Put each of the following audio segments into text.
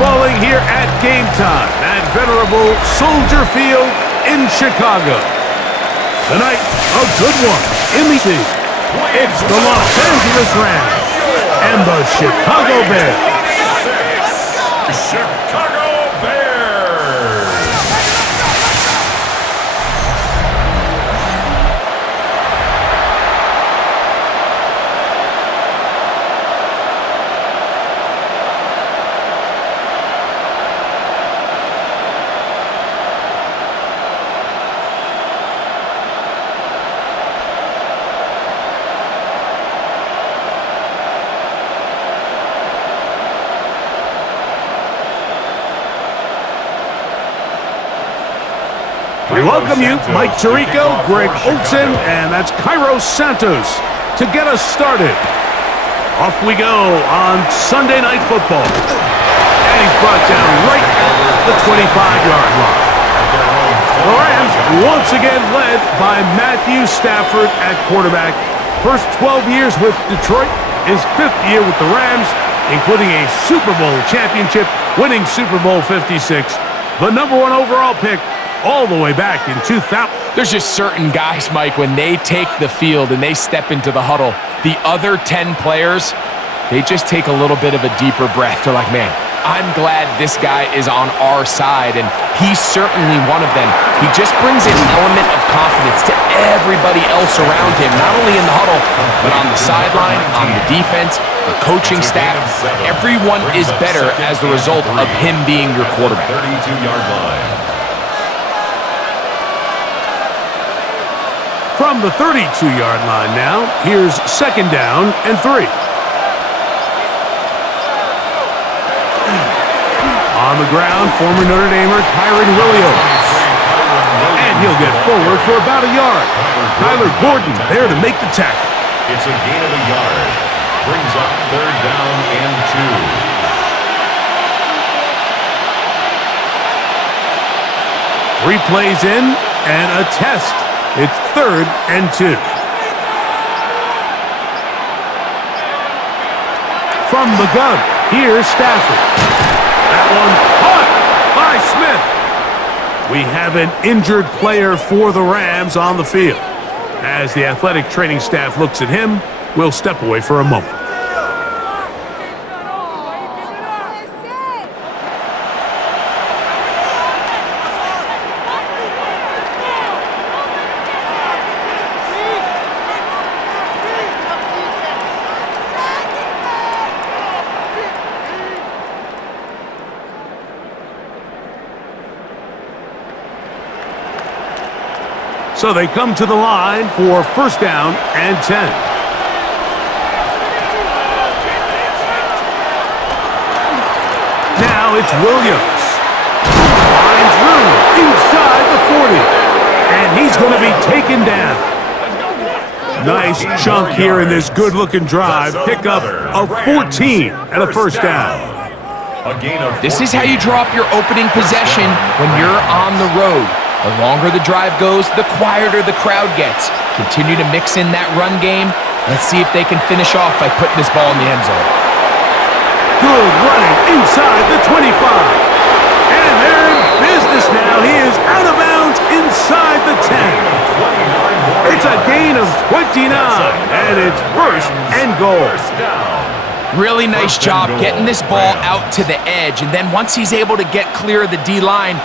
falling here at game time at venerable Soldier Field in Chicago. Tonight, a good one in the sea. It's the Los Angeles Rams and the Chicago Bears. Chicago Bears. We welcome you, Mike Tirico, Greg Olsen, and that's Cairo Santos to get us started. Off we go on Sunday Night Football. And he's brought down right at the 25-yard line. The Rams once again led by Matthew Stafford at quarterback. First 12 years with Detroit, his 5th year with the Rams, including a Super Bowl championship, winning Super Bowl 56. The #1 overall pick all the way back in 2000. There's just certain guys, Mike, when they take the field and they step into the huddle, the other 10 players, they just take a little bit of a deeper breath. They're like, man, I'm glad this guy is on our side, and he's certainly one of them. He just brings an element of confidence to everybody else around him, not only in the huddle, but on the sideline, on the defense, the coaching staff. Everyone is better as the result of him being your quarterback. 32-yard line. From the 32-yard line now, here's 2nd down and 3. On the ground, former Notre Damer Kyren Williams. And he'll get forward for about a yard. Tyler Gordon there to make the tackle. It's a gain of a yard. Brings up 3rd down and 2. 3 plays in and a test. It's 3rd and 2. From the gun, here's Stafford. That one caught by Smith. We have an injured player for the Rams on the field. As the athletic training staff looks at him, we'll step away for a moment. So they come to the line for 1st down and 10. Now it's Williams. Finds room inside the 40. And he's going to be taken down. Nice chunk here in this good-looking drive. Pick up a 14 and a 1st down. This is how you drop your opening possession when you're on the road. The longer the drive goes, the quieter the crowd gets. Continue to mix in that run game. Let's see if they can finish off by putting this ball in the end zone. Good running inside the 25. And they're in business now. He is out of bounds inside the 10. It's a gain of 29, and it's 1st and goal. Really nice job getting this ball out to the edge, and then once he's able to get clear of the D-line,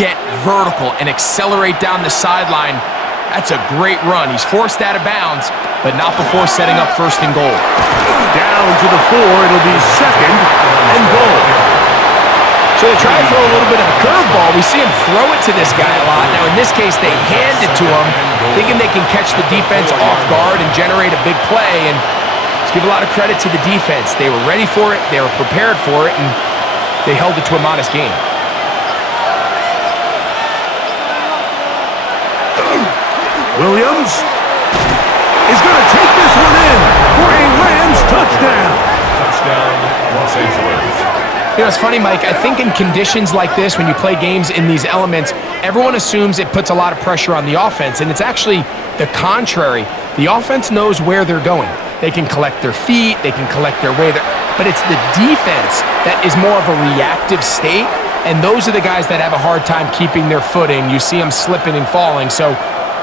get vertical and accelerate down the sideline. That's a great run. He's forced out of bounds, but not before setting up 1st and goal. Down to the 4, it'll be 2nd and goal. So they try to throw a little bit of a curveball. We see him throw it to this guy a lot. Now in this case, they hand it to him, thinking they can catch the defense off guard and generate a big play. And let's give a lot of credit to the defense. They were ready for it, they were prepared for it, and they held it to a modest game. Williams is going to take this one in for a Rams touchdown. Touchdown, Los Angeles. You know, it's funny, Mike. I think in conditions like this, when you play games in these elements, everyone assumes it puts a lot of pressure on the offense, and it's actually the contrary. The offense knows where they're going. They can collect their feet. They can collect their way. but it's the defense that is more of a reactive state, and those are the guys that have a hard time keeping their footing. You see them slipping and falling, so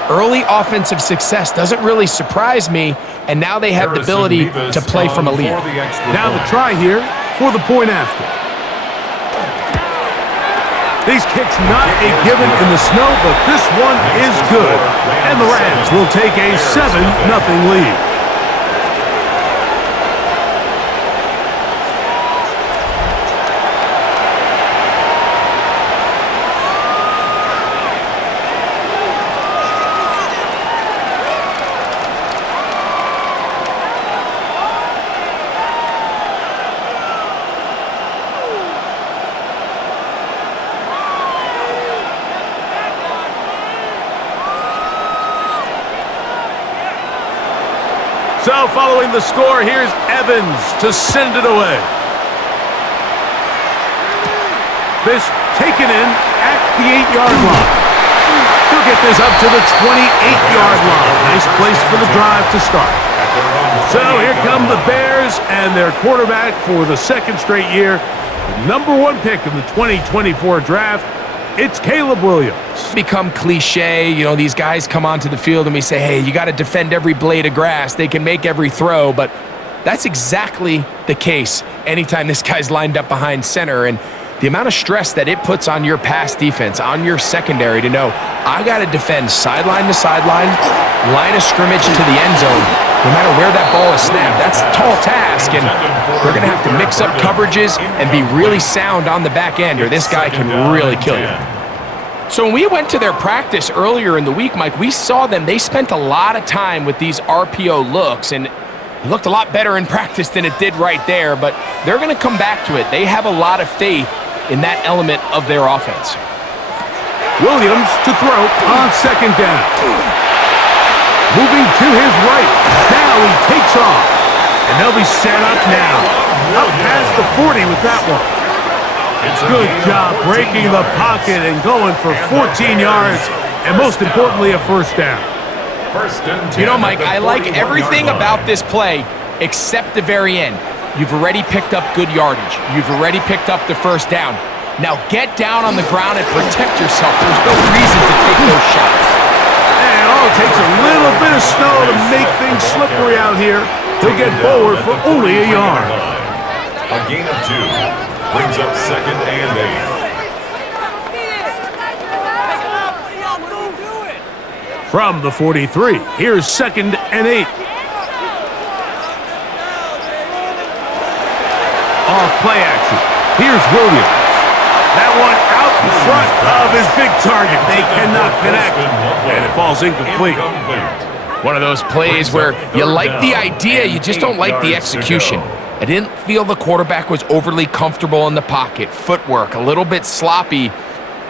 early offensive success doesn't really surprise me, and now they have the ability to play from a lead. Now the try here for the point after. These kicks not a given in the snow, but this one is good. And the Rams will take a 7-0 lead. So following the score, here's Evans to send it away. This taken in at the 8-yard line. He'll get this up to the 28-yard line. Nice place for the drive to start. So here come the Bears and their quarterback for the second straight year. The number 1 pick in the 2024 draft. It's Caleb Williams. Become cliche, you know, these guys come onto the field and we say, hey, you got to defend every blade of grass. They can make every throw, but that's exactly the case anytime this guy's lined up behind center. And the amount of stress that it puts on your pass defense, on your secondary to know, I got to defend sideline to sideline, line of scrimmage to the end zone, no matter where that ball is snapped. That's a tall task, and they're going to have to mix up coverages and be really sound on the back end, or this guy can really kill you. So when we went to their practice earlier in the week, Mike, we saw them. They spent a lot of time with these RPO looks, and it looked a lot better in practice than it did right there, but they're going to come back to it. They have a lot of faith in that element of their offense. Williams to throw on second down. Moving to his right. Now he takes off. And they'll be set up now. Up past the 40 with that one. Good job breaking the pocket and going for 14 yards. And most importantly, a first down. You know, Mike, I like everything about this play except the very end. You've already picked up good yardage. You've already picked up the first down. Now get down on the ground and protect yourself. There's no reason to take those shots. And it takes a little bit of snow to make things slippery out here. He'll get forward for only a yard. A gain of 2 brings up 2nd and 8. From the 43, here's 2nd and 8. Off play action. Here's Williams. That one out in front of his big target. They cannot connect, and it falls incomplete. One of those plays where you like the idea, you just don't like the execution. I didn't feel the quarterback was overly comfortable in the pocket. Footwork, a little bit sloppy.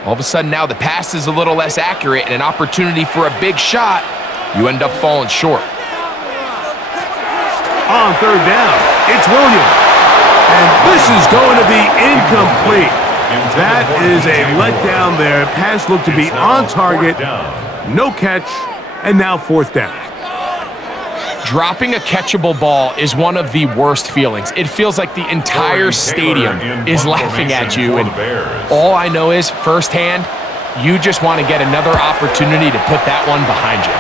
All of a sudden now the pass is a little less accurate, and an opportunity for a big shot, you end up falling short. On third down, it's Williams. And this is going to be incomplete. That is a letdown there. Pass looked to be on target. No catch, and now 4th down. Dropping a catchable ball is one of the worst feelings. It feels like the entire stadium is laughing at you, and all I know is firsthand, you just want to get another opportunity to put that one behind you.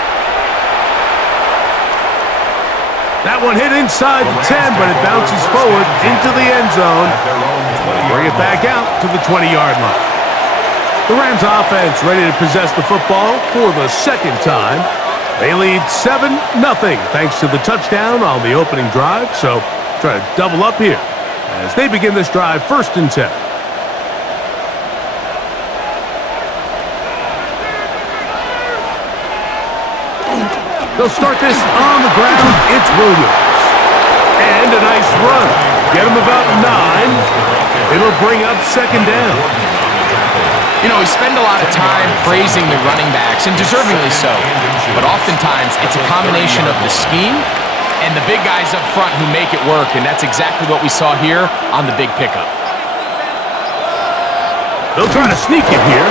That one hit inside the 10, but it bounces forward into the end zone. Bring it back out to the 20-yard line. The Rams offense ready to possess the football for the second time. They lead 7-0 thanks to the touchdown on the opening drive. So try to double up here as they begin this drive 1st and 10. They'll start this on the ground. It's Williams. And a nice run. Get him about 9. It'll bring up 2nd down. You know, we spend a lot of time praising the running backs, and deservingly so. But oftentimes, it's a combination of the scheme and the big guys up front who make it work, and that's exactly what we saw here on the big pickup. They'll try to sneak it here,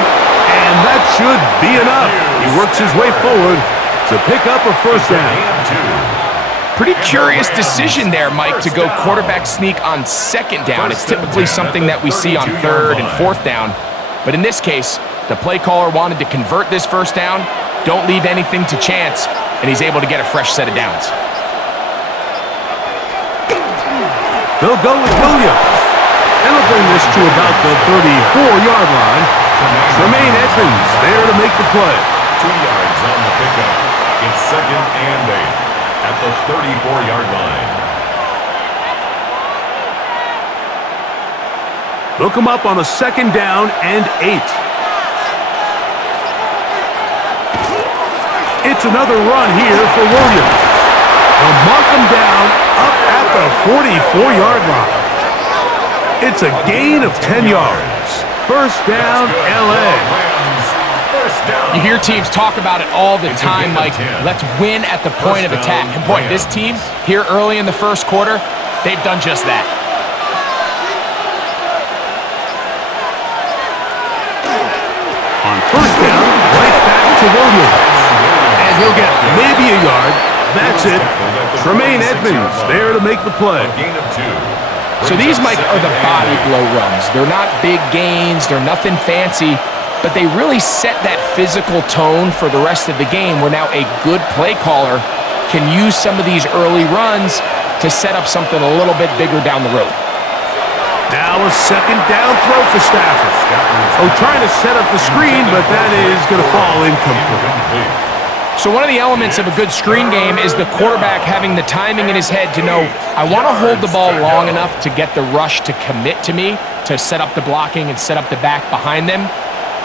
and that should be enough. He works his way forward to pick up a first down. Pretty curious decision there, Mike, to go quarterback sneak on second down. It's typically something that we see on third and fourth down. But in this case, the play caller wanted to convert this first down, don't leave anything to chance, and he's able to get a fresh set of downs. They'll go with Williams. And they'll bring this to about the 34-yard line. Tremaine Edmonds there to make the play. 2 yards on the pickup. It's 2nd and 8 at the 34-yard line. They'll come up on a 2nd down and 8. It's another run here for Williams. They'll mark him down up at the 44-yard line. It's a gain of 10 yards. First down, L.A. You hear teams talk about it all the time, Mike. Let's win at the point of attack. And boy, this team here early in the first quarter, they've done just that. On first down, right back to Williams. And he'll get maybe a yard. That's it. Tremaine Edmonds there to make the play. Gain of 2. So these, Mike, are the body blow runs. They're not big gains. They're nothing fancy. But they really set that physical tone for the rest of the game where now a good play caller can use some of these early runs to set up something a little bit bigger down the road. Now a 2nd down throw for Stafford. Oh, trying to set up the screen, but that is going to fall incomplete. So one of the elements of a good screen game is the quarterback having the timing in his head to know, I want to hold the ball long enough to get the rush to commit to me, to set up the blocking and set up the back behind them.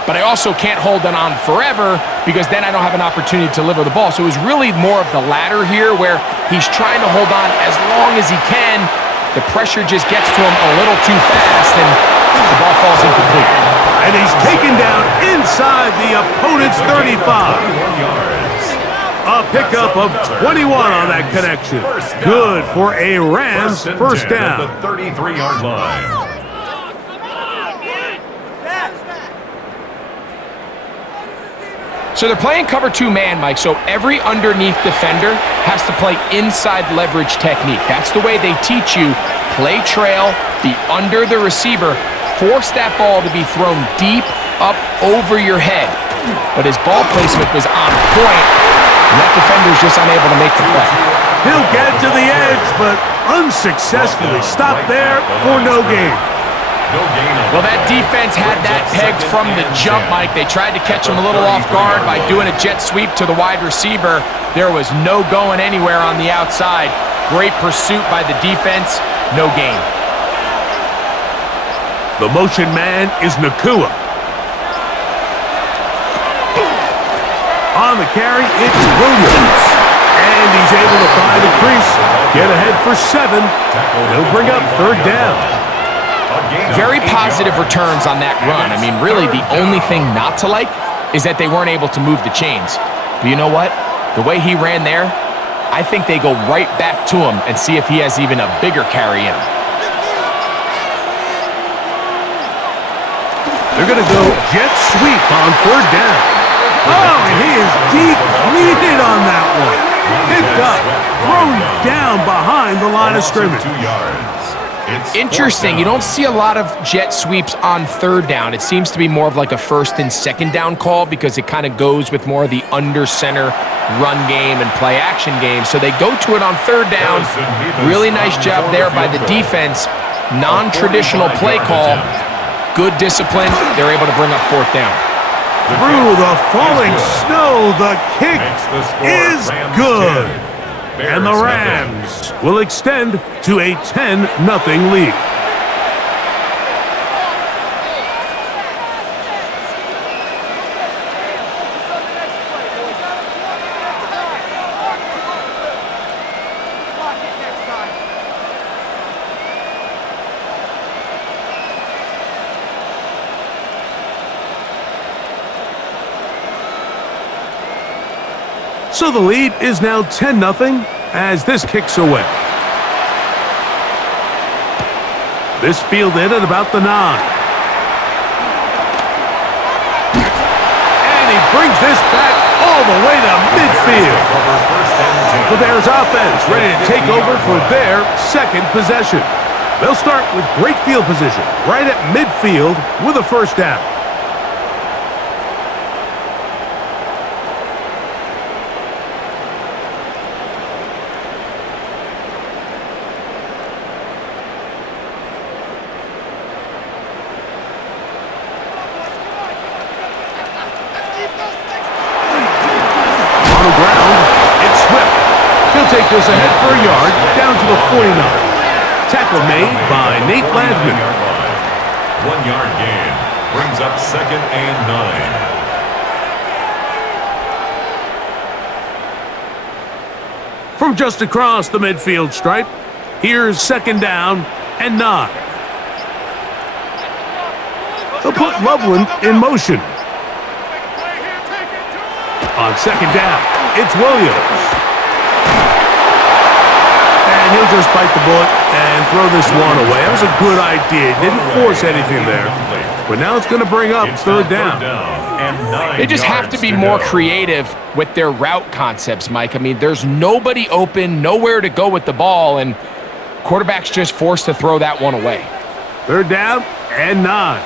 But I also can't hold it on forever because then I don't have an opportunity to deliver the ball. So it was really more of the latter here where he's trying to hold on as long as he can. The pressure just gets to him a little too fast and the ball falls incomplete. And he's taken down inside the opponent's 35. A pickup of 21 on that connection. Good for a Rams first down. At the 33-yard line. So they're playing cover 2 man, Mike, so every underneath defender has to play inside leverage technique. That's the way they teach you. Play trail, be under the receiver, force that ball to be thrown deep up over your head. But his ball placement was on point, and that defender's just unable to make the play. He'll get to the edge, but unsuccessfully stopped there for no gain. Well, that defense had that pegged from the jump, Mike. They tried to catch him a little off guard by doing a jet sweep to the wide receiver. There was no going anywhere on the outside. Great pursuit by the defense. No gain. The motion man is Nakua. On the carry, it's Williams. And he's able to find a crease. Get ahead for 7. He'll bring up 3rd down. Very positive returns on that run. I mean, really, the only thing not to like is that they weren't able to move the chains. But you know what? The way he ran there, I think they go right back to him and see if he has even a bigger carry in him. They're going to go jet sweep on 3rd down. Oh, he is depleted on that one. Picked up, thrown down behind the line of scrimmage. 2 yards. Interesting. You don't see a lot of jet sweeps on 3rd down. It seems to be more of like a 1st and 2nd down call because it kind of goes with more of the under center run game and play action game. So they go to it on 3rd down. Really nice job there by the defense. Non-traditional play call. Good discipline. They're able to bring up 4th down. Through the falling snow, the kick is good. And the Rams will extend to a 10-0 lead. So the lead is now 10-0 as this kicks away. This fielded at about the 9. And he brings this back all the way to midfield. The Bears offense ready to take over for their second possession. They'll start with great field position right at midfield with a first down. Take this ahead for a yard, down to the 49. Tackle made by Nate Landman. 1 yard gain brings up 2nd and 9. From just across the midfield stripe, here's 2nd down and 9. They'll put Loveland in motion. On 2nd down, it's Williams. And he'll just bite the bullet and throw this one away. That was a good idea. Didn't force anything there. But now it's going to bring up 3rd down. They just have to be more creative with their route concepts, Mike. I mean, there's nobody open, nowhere to go with the ball, and quarterback's just forced to throw that one away. 3rd down and 9.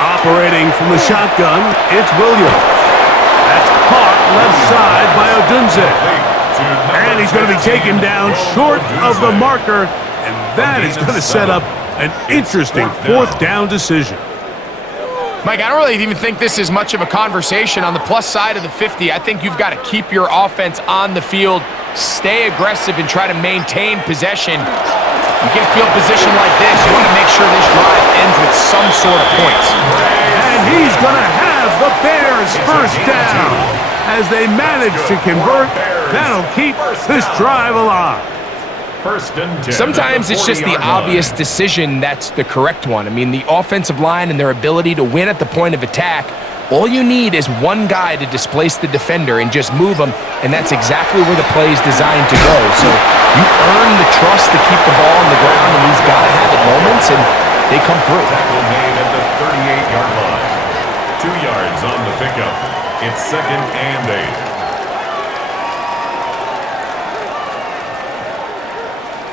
Operating from the shotgun, it's Williams. That's caught left side by Odunze. And he's going to be taken down short of the marker, and that is going to set up an interesting 4th down decision. Mike, I don't really even think this is much of a conversation. On the plus side of the 50, I think you've got to keep your offense on the field, stay aggressive, and try to maintain possession. You get field position like this, you want to make sure this drive ends with some sort of points. And he's going to have the Bears first down as they manage to convert. That'll keep this drive alive. 1st and 10. Sometimes it's just the obvious decision that's the correct one. I mean, the offensive line and their ability to win at the point of attack, all you need is one guy to displace the defender and just move him, and that's exactly where the play is designed to go. So you earn the trust to keep the ball on the ground in these gotta-have-it moments, and they come through. Tackle made at the 38-yard line. 2 yards on the pickup. It's 2nd and 8.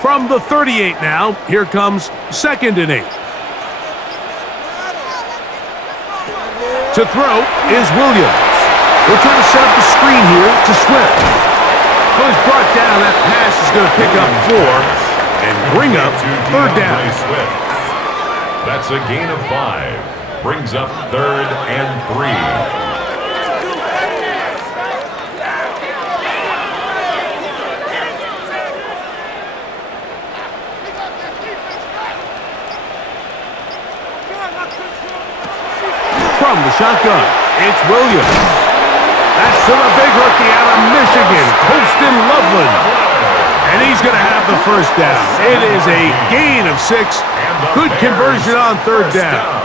From the 38 now, here comes 2nd and 8. To throw is Williams. We're trying to set up the screen here to Swift. When it's brought down, that pass is going to pick up 4 and bring up 3rd down. That's a gain of 5. Brings up 3rd and 3. From the shotgun, it's Williams. That's to the big rookie out of Michigan, Colston Loveland. And he's going to have the first down. It is a gain of 6. Good conversion on 3rd down.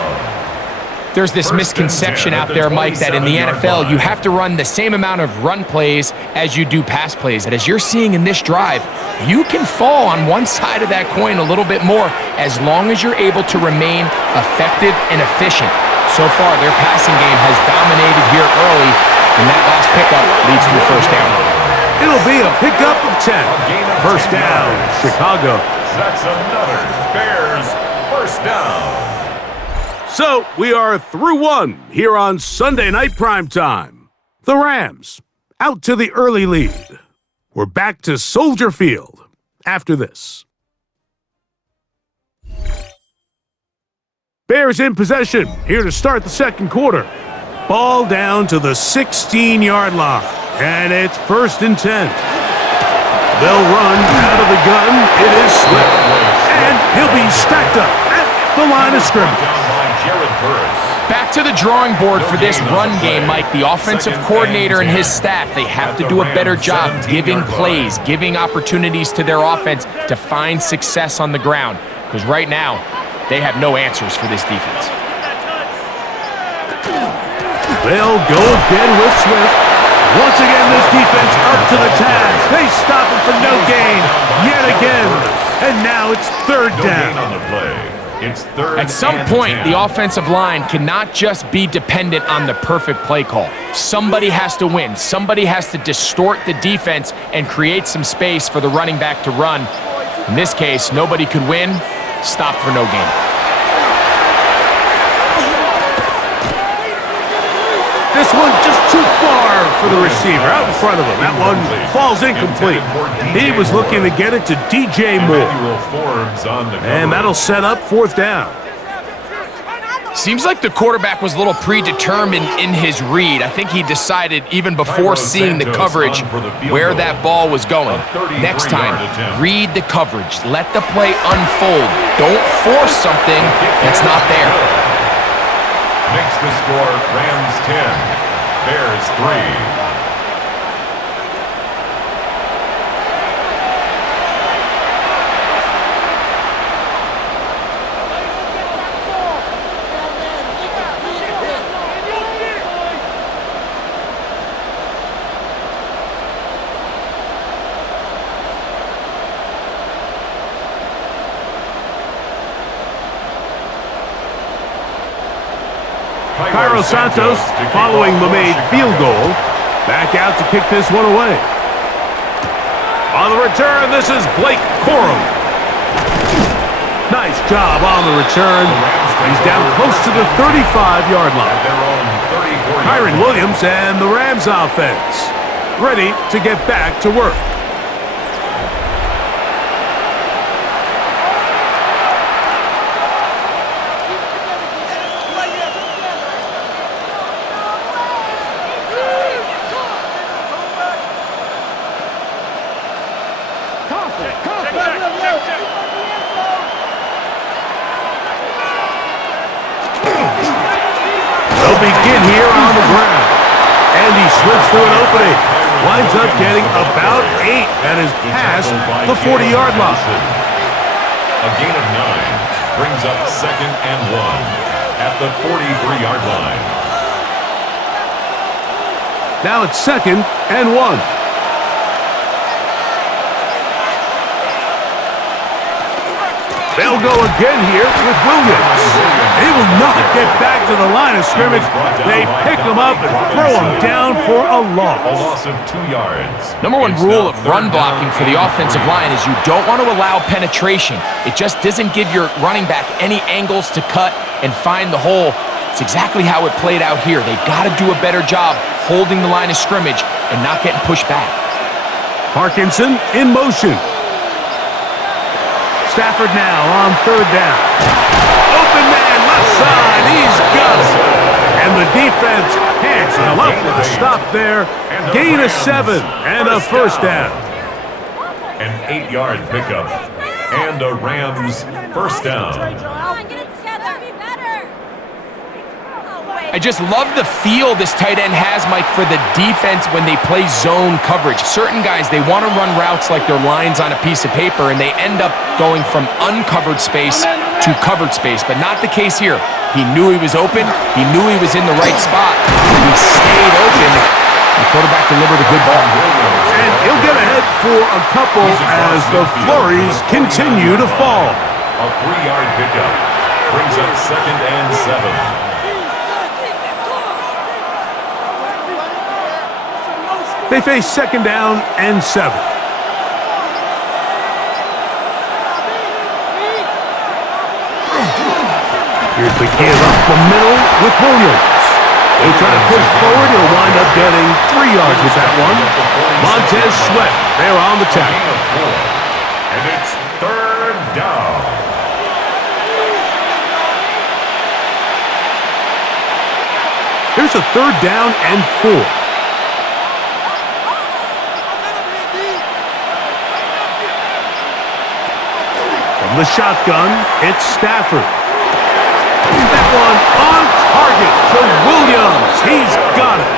There's this misconception out there, Mike, that in the NFL, you have to run the same amount of run plays as you do pass plays. And as you're seeing in this drive, you can fall on one side of that coin a little bit more as long as you're able to remain effective and efficient. So far, their passing game has dominated here early, and that last pickup leads to a first down. It'll be a pickup of 10. First down, Chicago. That's another Bears first down. So we are through 1 here on Sunday Night Primetime. The Rams out to the early lead. We're back to Soldier Field after this. Bears in possession here to start the 2nd quarter. Ball down to the 16-yard line, and it's 1st and 10. They'll run out of the gun. It is Swift, and he'll be stacked up at the line of scrimmage. Back to the drawing board for this run game, Mike. The offensive coordinator and his staff, they have to do a better job giving plays, giving opportunities to their offense to find success on the ground. Because right now, they have no answers for this defense. They'll go again with Swift. Once again, this defense up to the task. They stop him for no gain yet again. And now it's 3rd down. On the play. It's third At some and point, 10. the offensive line cannot just be dependent on the perfect play call. Somebody has to win. Somebody has to distort the defense and create some space for the running back to run. In this case, nobody could win. Stop for no gain. This one just too far for the receiver, out in front of him. That one falls incomplete. He was looking to get it to DJ Moore. And that'll set up fourth down. Seems like the quarterback was a little predetermined in his read. I think he decided even before seeing the coverage where that ball was going. Next time, read the coverage. Let the play unfold. Don't force something that's not there. Makes the score Rams 10, Bears 3. Cairo Santos, following the made field goal, back out to kick this one away. On the return, this is Blake Corum. Nice job on the return. He's down close to the 35-yard line. Kyron Williams and the Rams offense ready to get back to work. They'll begin here on the ground. And he slips through an opening. Winds up getting about 8 and is past the 40-yard line. A gain of 9 brings up second and 1 at the 43-yard line. Now it's second and 1. They'll go again here with Williams. He will not get back to the line of scrimmage. They pick him up and throw him down for a loss. A loss of 2 yards. Number one rule of run blocking for the offensive line is you don't want to allow penetration. It just doesn't give your running back any angles to cut and find the hole. It's exactly how it played out here. They've got to do a better job holding the line of scrimmage and not getting pushed back. Parkinson in motion. Stafford now on third down. Open man, left side, he's got it. And the defense can't come up with a stop there. Gain of 7 and a first down. An 8-yard pickup and a Rams first down. I just love the feel this tight end has, Mike, for the defense when they play zone coverage. Certain guys, they want to run routes like they're lines on a piece of paper, and they end up going from uncovered space to covered space, but not the case here. He knew he was open. He knew he was in the right spot. He stayed open. The quarterback delivered a good ball. And he'll get ahead for a couple as the flurries continue to fall. A 3-yard pickup brings up second and 7. They face second down and 7. Here's the give up the middle with Williams. He'll try to push forward. He'll wind up getting 3 yards with that one. Montez Sweat there on the tackle. And it's third down. Here's a third down and 4. From the shotgun, it's Stafford. That one on target to Williams. He's got it.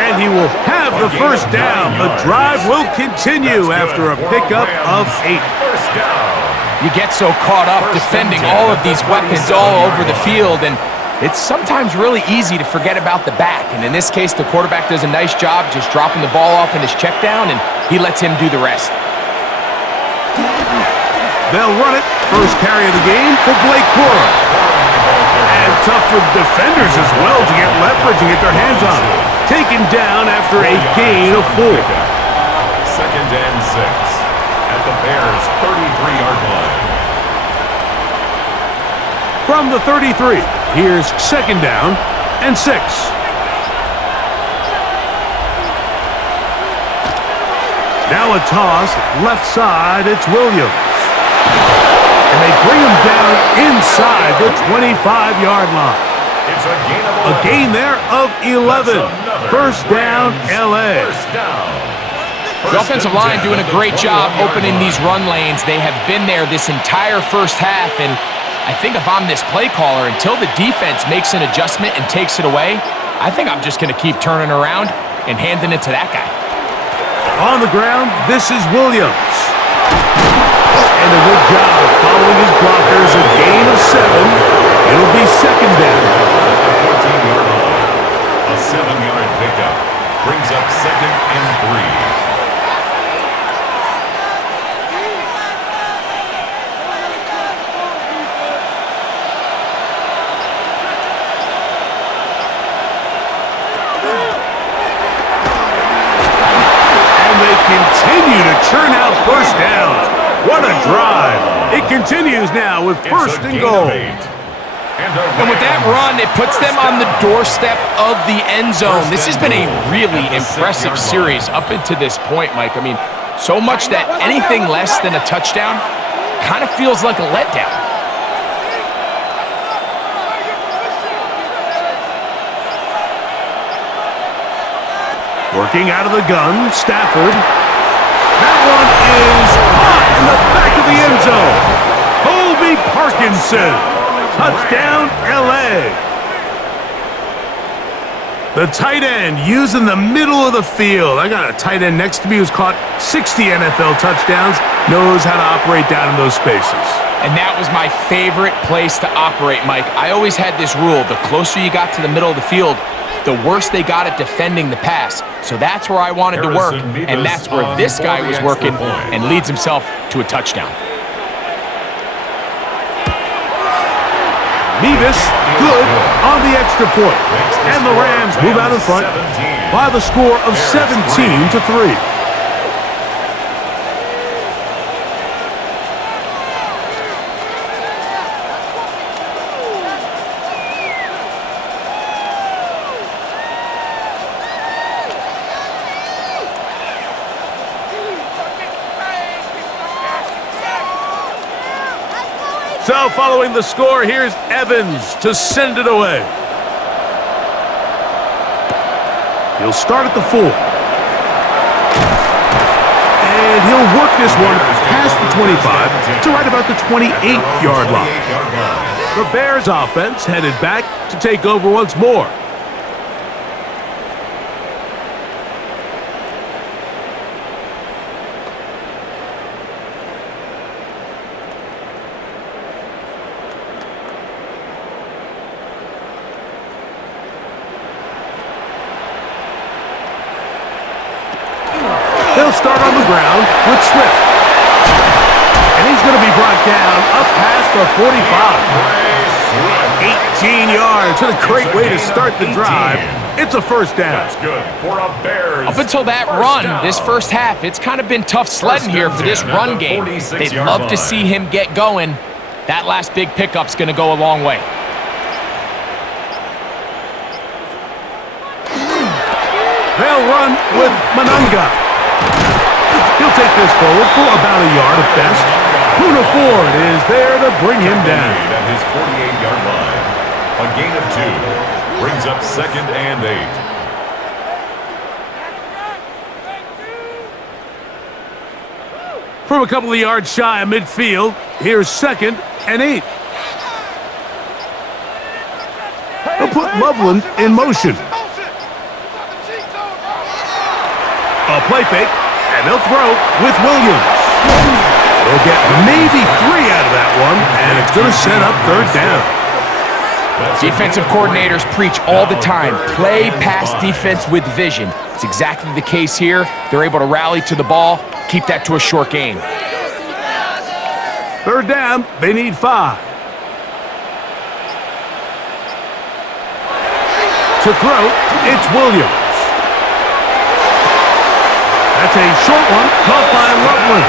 And he will have the first down. The drive will continue after a pickup of 8. First down. You get so caught up defending all of these weapons all over the field, and it's sometimes really easy to forget about the back. And in this case, the quarterback does a nice job just dropping the ball off in his check down, and he lets him do the rest. They'll run it. First carry of the game for Blake Cora. And tough for defenders as well to get leverage and get their hands on it. Taken down after a gain of 4. Second and 6 at the Bears' 33-yard line. From the 33, here's second down and 6. Now a toss, left side, it's Williams. And they bring him down inside the 25-yard line. It's a gain of 11. A gain there of 11. First down, L.A. First down. The offensive line doing a great job opening these run lanes. They have been there this entire first half, and I think if I'm this play caller, until the defense makes an adjustment and takes it away, I think I'm just going to keep turning around and handing it to that guy. On the ground, this is Williams. And a good job following his blockers, a gain of 7. It'll be second down. 14-yard line. A 7-yard pickup brings up second and 3. Continue to churn out first downs. What a drive. It continues now with first and goal. And with that run, it puts them on the doorstep of the end zone. This has been a really impressive series up into this point, Mike. I mean, so much that anything less than a touchdown kind of feels like a letdown. Working out of the gun, Stafford. That one is caught in the back of the end zone. Colby Parkinson. Touchdown, L.A. The tight end using the middle of the field. I got a tight end next to me who's caught 60 NFL touchdowns, knows how to operate down in those spaces. And that was my favorite place to operate, Mike. I always had this rule: the closer you got to the middle of the field, the worse they got at defending the pass. So that's where I wanted to work, and that's where this guy was working and leads himself to a touchdown. Mevis, good on the extra point. And the Rams move out in front by the score of 17-3. So following the score, here's Evans to send it away. He'll start at the 4. And he'll work this one past the 25 to right about the 28-yard line. The Bears offense headed back to take over once more. They'll start on the ground with Swift. And he's going to be brought down up past the 45. 18 yards. What a great way to start the drive. It's a first down. That's good for a Bears. Up until that run, this first half, it's kind of been tough sledding here for this run game. They'd love to see him get going. That last big pickup's going to go a long way. They'll run with Manunga. He'll take this forward for about a yard at best. Poona Ford is there to bring him down. At his 48-yard line. A gain of 2 brings up second and 8. From a couple of yards shy of midfield, here's second and 8. They'll put Loveland in motion. A play fake, and they'll throw with Williams. They'll get maybe 3 out of that one, and it's going to set up third down. Defensive coordinators preach all the time, play pass defense with vision. It's exactly the case here. They're able to rally to the ball, keep that to a short gain. Third down, they need 5. To throw, it's Williams. That's a short one, caught by Loveland.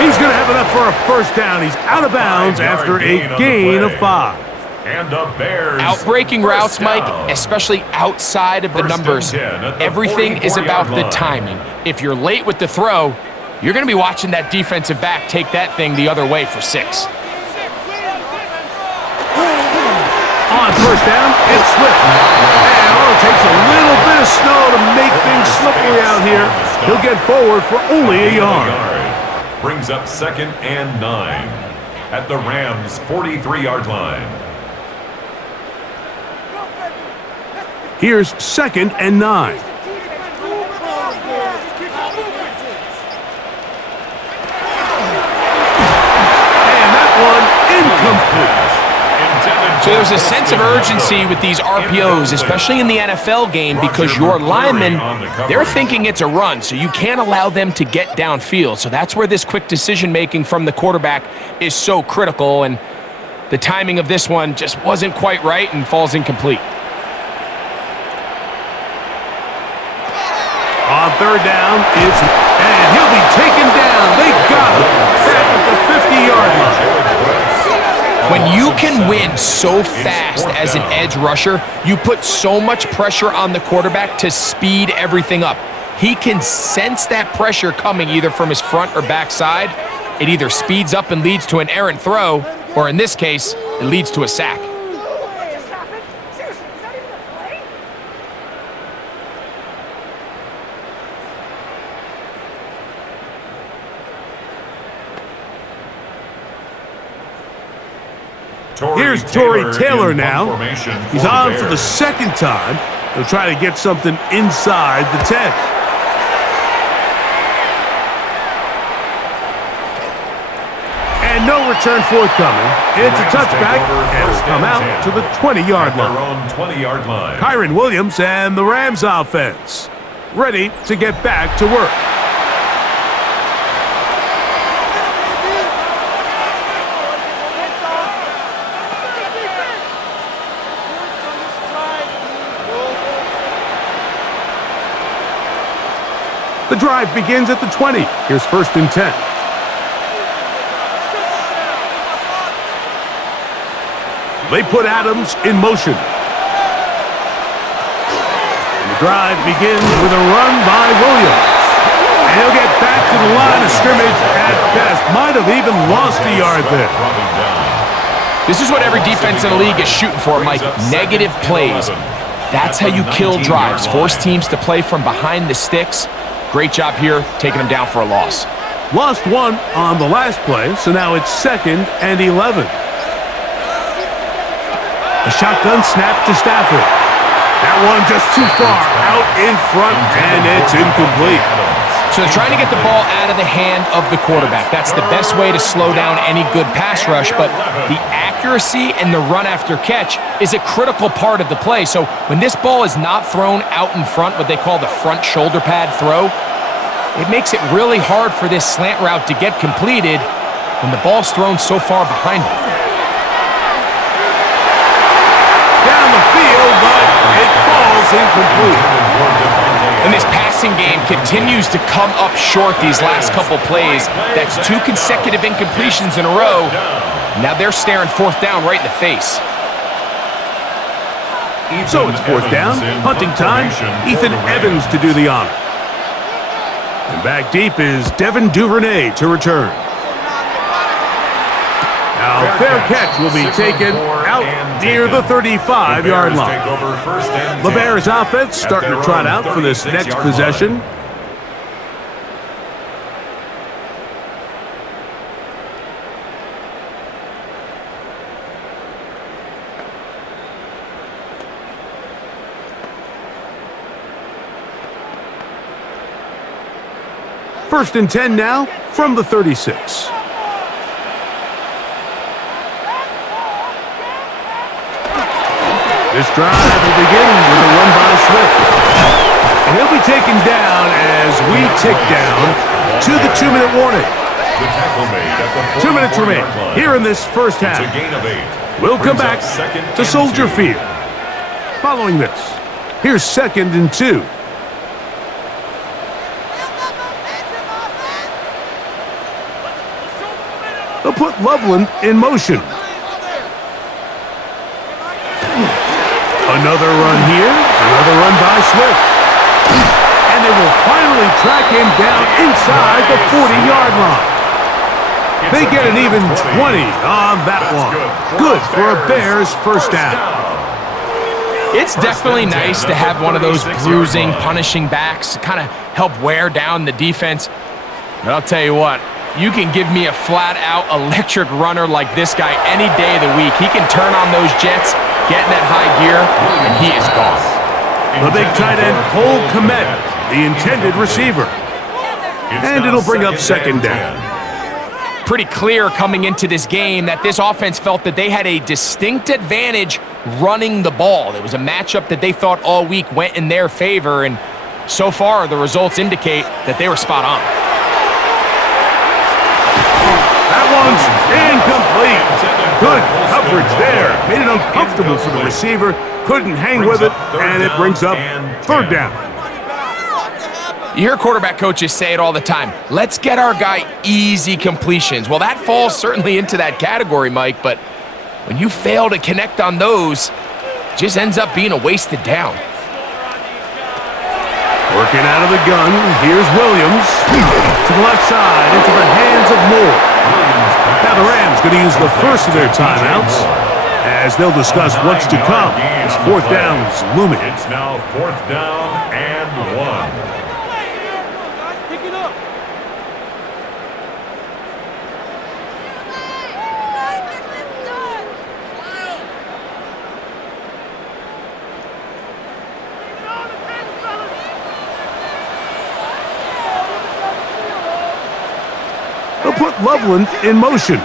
He's going to have enough for a first down. He's out of bounds after a gain of 5. And the Bears. Outbreaking routes, Mike, especially outside of the numbers, everything is about the timing. If you're late with the throw, you're going to be watching that defensive back take that thing the other way for 6. On first down, it's Swift. And it takes a little bit of snow to make things slippery out here. He'll get forward for only a yard. Brings up 2nd and 9 at the Rams' 43-yard line. Here's 2nd and 9. And that one incomplete. So there's a sense of urgency with these RPOs, especially in the NFL game, because your linemen, they're thinking it's a run, so you can't allow them to get downfield. So that's where this quick decision-making from the quarterback is so critical, and the timing of this one just wasn't quite right and falls incomplete. On third down, and he'll be taken down. They got him back at the 50-yard line. When you can win so fast as an edge rusher, you put so much pressure on the quarterback to speed everything up. He can sense that pressure coming either from his front or back side. It either speeds up and leads to an errant throw, or in this case, it leads to a sack. Here's Tory Taylor now. He's on for the second time. He'll try to get something inside the 10. And no return forthcoming. It's a touchback, and it'll come out to the 20-yard line. Kyron Williams and the Rams offense ready to get back to work. The drive begins at the 20. Here's 1st and 10. They put Adams in motion. And the drive begins with a run by Williams. And he'll get back to the line of scrimmage at best. Might have even lost a yard there. This is what every defense in the league is shooting for, Mike. Negative plays. That's how you kill drives. Force teams to play from behind the sticks. Great job here, taking him down for a loss. Lost one on the last play, so now it's 2nd and 11. A shotgun snap to Stafford. That one just too far out in front, and it's incomplete. So they're trying to get the ball out of the hand of the quarterback. That's the best way to slow down any good pass rush, but the accuracy and the run after catch is a critical part of the play. So when this ball is not thrown out in front, what they call the front shoulder pad throw, it makes it really hard for this slant route to get completed when the ball's thrown so far behind him. Down the field, but it falls incomplete. And this passing game continues to come up short these last couple plays. That's 2 consecutive incompletions in a row. Now they're staring 4th down right in the face. So it's 4th down, punting time. Ethan Evans to do the honor. And back deep is Devin Duvernay to return. Now fair catch will be taken out near the 35-yard line. The Bears offense starting to trot out for this next possession. First and 10 now from the 36. This drive will begin with a run by Swift. And he'll be taken down as we tick down to the 2-minute warning. The tackle made at the 2 minutes 44-yard remaining line. here in this first half. It's a gain of 8. We'll come Brings back up second to and Soldier 2. Field. Following this, here's 2nd and 2. They'll put Loveland in motion. Another run here, another run by Swift. And they will finally track him down inside the 40-yard line. They get an even 20 on that one. Good for a Bears first down. It's definitely nice to have one of those bruising, punishing backs to kind of help wear down the defense. But I'll tell you what, you can give me a flat-out electric runner like this guy any day of the week. He can turn on those jets, get in that high gear, and he is gone. The big tight end, Cole Kmet, the intended receiver. And it'll bring up 2nd down. Pretty clear coming into this game that this offense felt that they had a distinct advantage running the ball. It was a matchup that they thought all week went in their favor, and so far the results indicate that they were spot on. That one's incomplete. Good coverage there. Made it uncomfortable for the receiver. Couldn't hang with it, and it brings up 3rd down. You hear quarterback coaches say it all the time. Let's get our guy easy completions. Well, that falls certainly into that category, Mike, but when you fail to connect on those, it just ends up being a wasted down. Working out of the gun, here's Williams. To the left side, into the hands of Moore. Now the Rams going to use the first of their timeouts as they'll discuss what's to come as 4th down's looming. It's now 4th down and 1. They'll put Loveland in motion.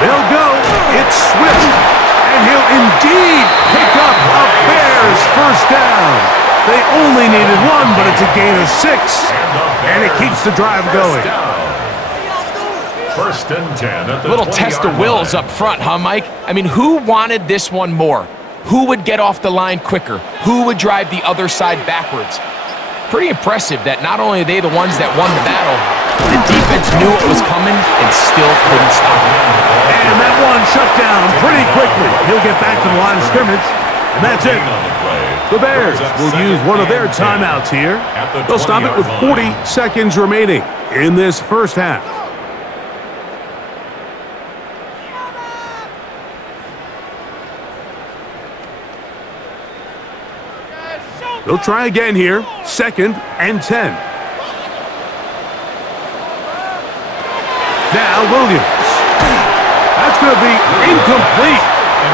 They'll go. It's Swift. And he'll indeed pick up a Bears first down. They only needed 1, but it's a gain of 6. And it keeps the drive going. 1st and 10 at the Little test of wills up front, huh, Mike? I mean, who wanted this one more? Who would get off the line quicker? Who would drive the other side backwards? Pretty impressive that not only are they the ones that won the battle, the defense knew it was coming and still couldn't stop it. And that one shut down pretty quickly. He'll get back to the line of scrimmage, and that's it. The Bears will use one of their timeouts here. They'll stop it with 40 seconds remaining in this first half. They'll try again here. 2nd and 10. Now Williams. That's going to be incomplete.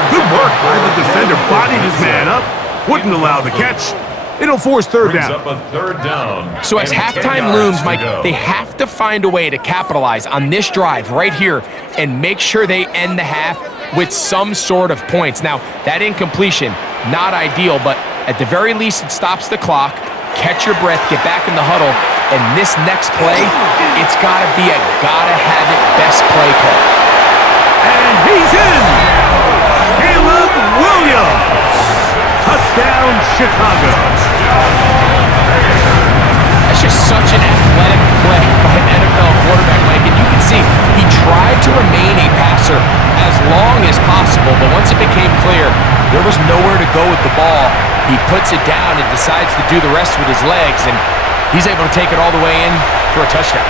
Good work by the defender. Bodied his man up. Wouldn't allow the catch. It'll force 3rd down. Up a 3rd down. So as halftime looms, Mike, they have to find a way to capitalize on this drive right here and make sure they end the half with some sort of points. Now, that incompletion, not ideal, but at the very least, it stops the clock. Catch your breath, get back in the huddle, and this next play, it's got to be a gotta-have-it best play call. And he's in! Caleb Williams! Touchdown, Chicago. That's just such an athletic play by an NFL quarterback, Mike, and you can see he tried to remain a passer as long as possible, but once it became clear there was nowhere to go with the ball, he puts it down and decides to do the rest with his legs, and he's able to take it all the way in for a touchdown.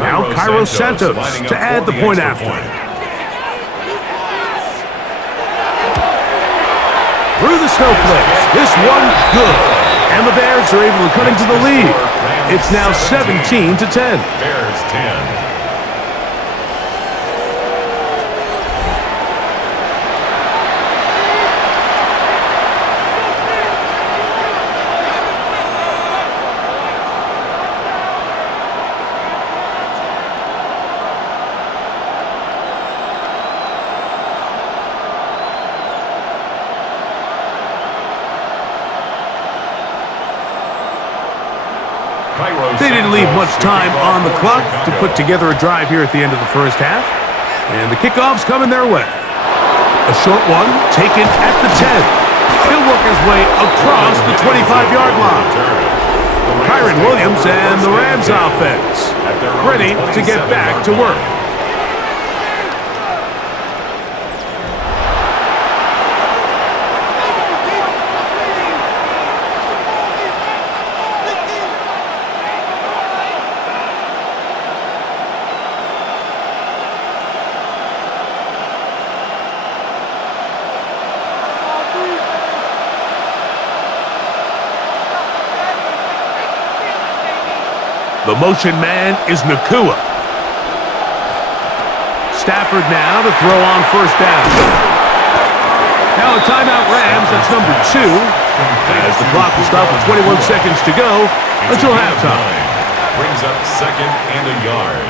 Now Cairo Santos to add the point after. Through the snowflakes, this one good. And the Bears are able to cut into the lead. It's now 17-10. Bears 10. They didn't leave much time on the clock to put together a drive here at the end of the first half. And the kickoff's coming their way. A short one taken at the 10. He'll work his way across the 25-yard line. Kyron Williams and the Rams offense ready to get back to work. The motion man is Nakua. Stafford now to throw on first down. Now a timeout Rams, that's number 2. As the clock will stop with 21 seconds to go until halftime. Brings up second and a yard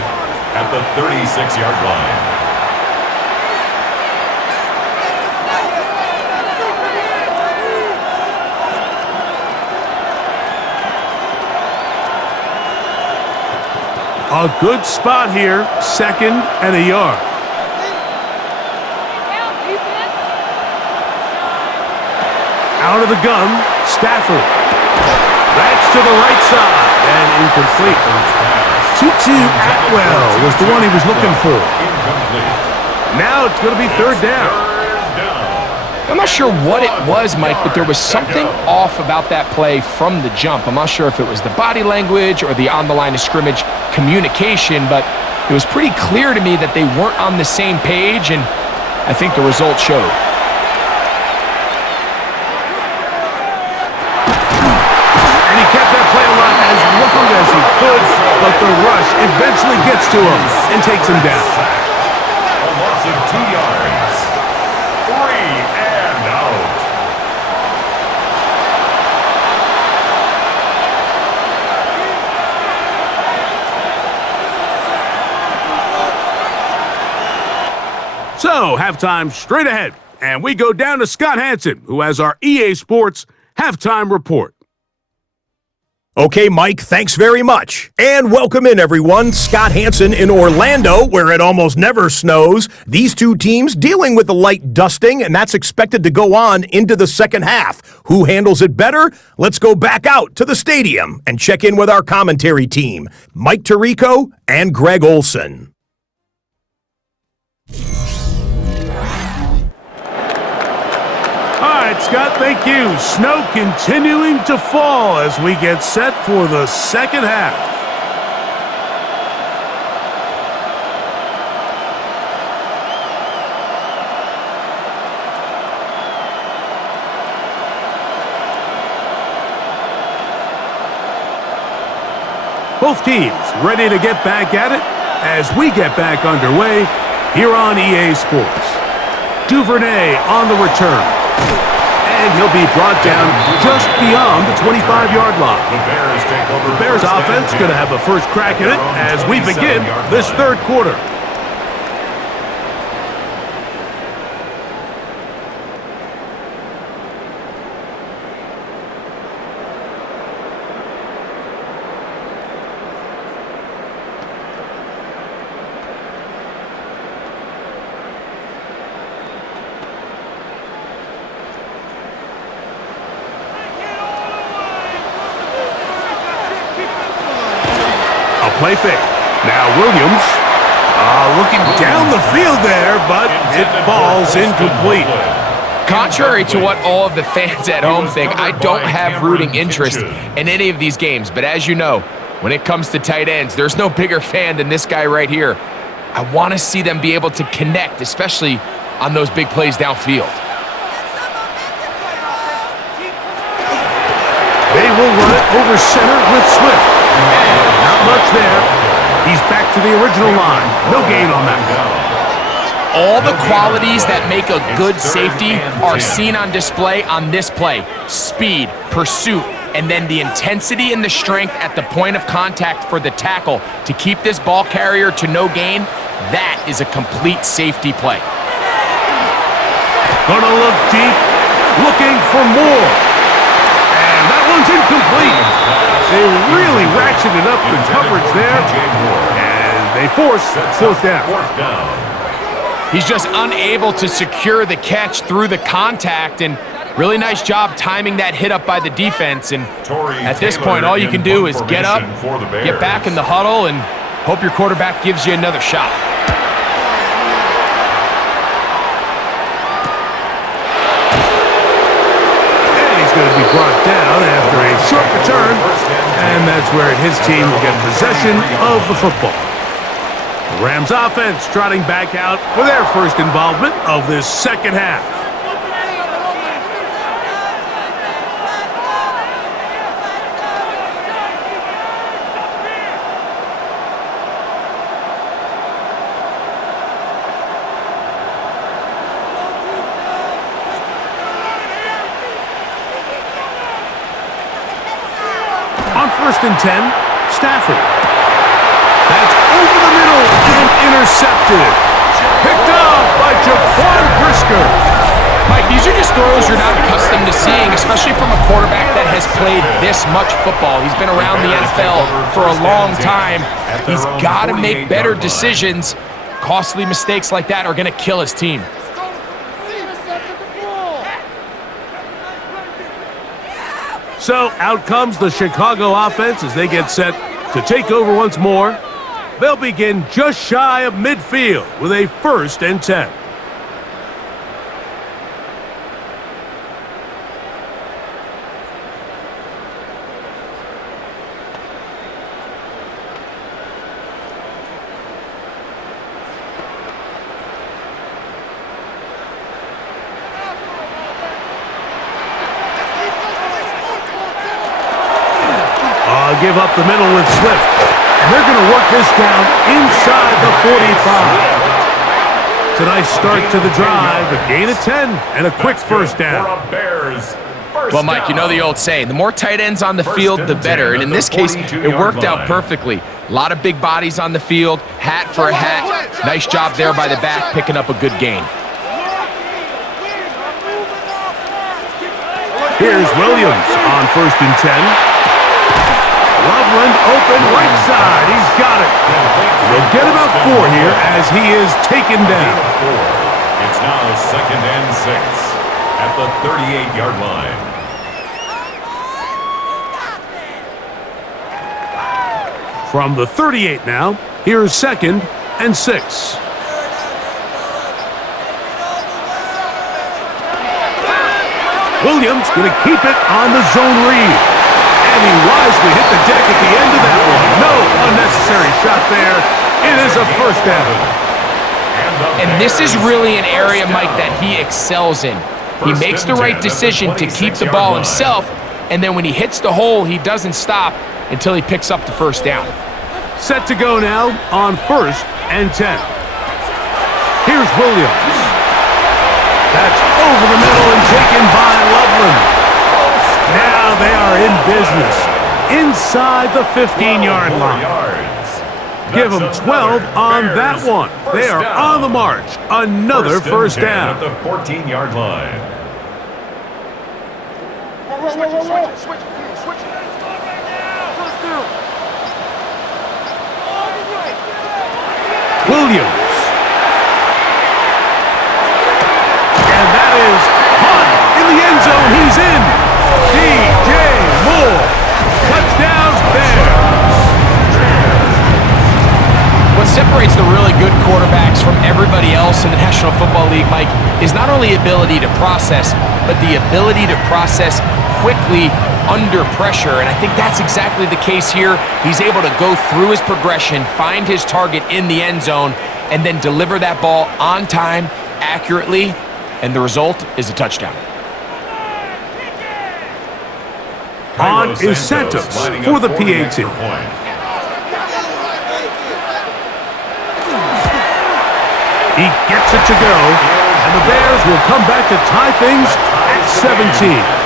at the 36-yard line. A good spot here, second and a yard. Out of the gun, Stafford. That's to the right side and incomplete. Tutu Atwell was the one he was looking for. Now it's going to be third down. I'm not sure what it was, Mike, but there was something off about that play from the jump. I'm not sure if it was the body language or the on-the-line of scrimmage communication, but it was pretty clear to me that they weren't on the same page, and I think the result showed. And he kept that play alive as long as he could, but the rush eventually gets to him and takes him down. A loss of 2 yards. 3 and out. So, halftime straight ahead, and we go down to Scott Hansen, who has our EA Sports halftime report. Okay, Mike, thanks very much. And welcome in, everyone. Scott Hansen in Orlando, where it almost never snows. These two teams dealing with a light dusting, and that's expected to go on into the second half. Who handles it better? Let's go back out to the stadium and check in with our commentary team, Mike Tirico and Greg Olson. All right, Scott, thank you. Snow continuing to fall as we get set for the second half. Both teams ready to get back at it as we get back underway here on EA Sports. Duvernay on the return. And he'll be brought down just beyond the 25-yard line. The Bears offense going to have a first crack at it as we begin this third quarter. Play fake. Now Williams looking down the field there, but it falls incomplete. Contrary to what all of the fans at home think, I don't have rooting interest in any of these games. But as you know, when it comes to tight ends, there's no bigger fan than this guy right here. I want to see them be able to connect, especially on those big plays downfield. They will run it over center with Swift. And not much there. He's back to the original line. No gain on that. All the qualities that make a good safety are seen on display on this play. Speed, pursuit, and then the intensity and the strength at the point of contact for the tackle to keep this ball carrier to no gain. That is a complete safety play. Gonna look deep, looking for more. And that one's incomplete. They really ratcheted up the coverage there, and they force fourth down. He's just unable to secure the catch through the contact, and really nice job timing that hit up by the defense. And at this point, all you can do is get up, get back in the huddle, and hope your quarterback gives you another shot. And he's going to be brought down after a short return, and that's where his team will get possession of the football. The Rams offense trotting back out for their first involvement of this second half. On 1st and 10, Stafford. That's over the middle and intercepted. Picked off by Jaquan Brisker. Mike, these are just throws you're not accustomed to seeing, especially from a quarterback that has played this much football. He's been around the NFL for a long time. He's got to make better decisions. Costly mistakes like that are going to kill his team. So out comes the Chicago offense as they get set to take over once more. They'll begin just shy of midfield with a 1st and 10. Give up the middle with Swift. And they're going to work this down inside the 45. It's a nice start to the drive, a gain of 10, and a quick first down. Well, Mike, you know the old saying, the more tight ends on the field, the better. And in this case, it worked out perfectly. A lot of big bodies on the field, hat for a hat. Nice job there by the back, picking up a good gain. Here's Williams on 1st and 10. Loveland open right side. He's got it. They'll get about 4 here as he is taken down. It's now 2nd and 6 at the 38-yard line. From the 38 now, here's 2nd and 6. Williams going to keep it on the zone read. And he wisely hit the deck at the end of that one. No unnecessary shot there. It is a 1st down. And this is really an area, Mike, that he excels in. He makes the right decision to keep the ball himself, and then when he hits the hole, he doesn't stop until he picks up the 1st down. Set to go now on 1st and 10. Here's Williams. That's over the middle and taken by Loveland. Now they are in business inside the 15-yard line. Give them 12 on that one. They are on the march. Another 1st down. At the 14-yard line. Williams. And that is caught in the end zone. He's in. DJ Moore. Touchdown Bears. What separates the really good quarterbacks from everybody else in the National Football League, Mike, is not only ability to process, but the ability to process quickly under pressure. And I think that's exactly the case here. He's able to go through his progression, find his target in the end zone, and then deliver that ball on time, accurately, and the result is a touchdown. On is Santos for the PAT. He gets it to go, and the Bears will come back to tie things at 17.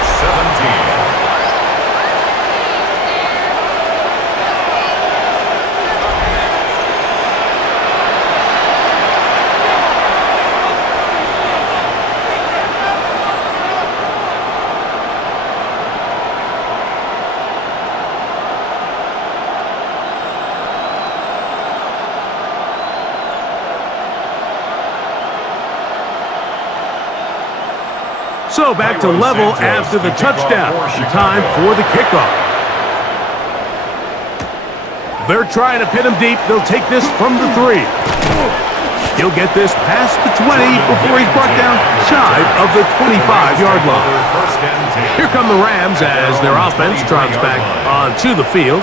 So back to level after the touchdown. Time for the kickoff. They're trying to pin him deep. They'll take this from the 3. He'll get this past the 20 before he's brought down shy of the 25-yard line. Here come the Rams as their offense trots back onto the field.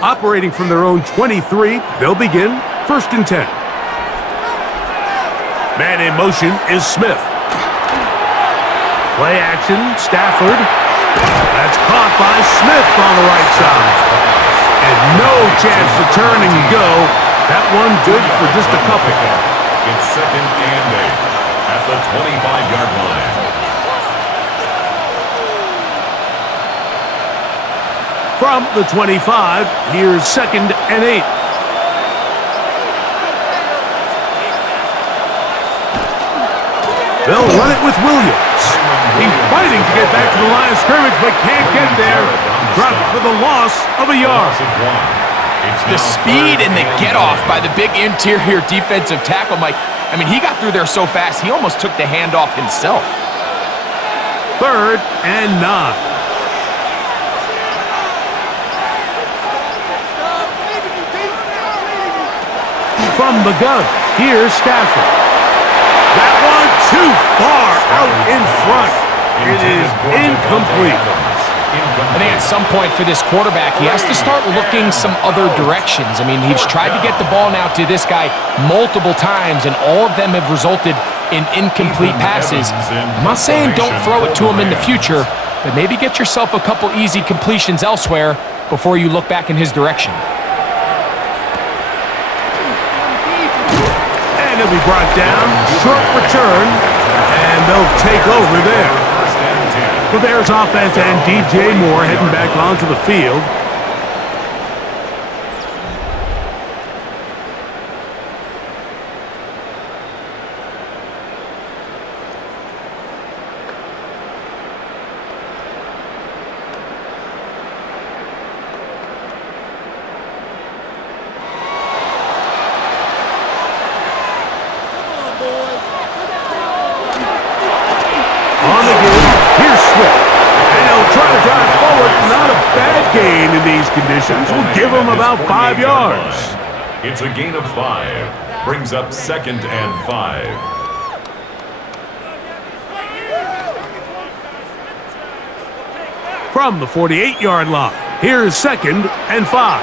Operating from their own 23, they'll begin 1st and 10. Man in motion is Smith. Play action, Stafford. That's caught by Smith on the right side. And no chance to turn and go. That one good for just a couple. It's 2nd and 8 at the 25-yard line. From the 25, here's 2nd and 8. They'll run it with Williams. He's fighting to get back to the line of scrimmage, but can't get there. Dropped for the loss of a yard. The speed and the get-off by the big interior defensive tackle, Mike. I mean, he got through there so fast, he almost took the handoff himself. 3rd and 9. From the gun, here's Stafford. That one too far out in front. It is incomplete. I think at some point for this quarterback, he has to start looking some other directions. I mean, he's tried to get the ball now to this guy multiple times, and all of them have resulted in incomplete passes. I'm not saying don't throw it to him in the future, but maybe get yourself a couple easy completions elsewhere before you look back in his direction. He'll be brought down, short return, and they'll take over there. The Bears offense and DJ Moore heading back onto the field. Gain in these conditions will give him about 5 yards. It's a gain of 5. Brings up 2nd and 5. From the 48-yard line, here's 2nd and 5.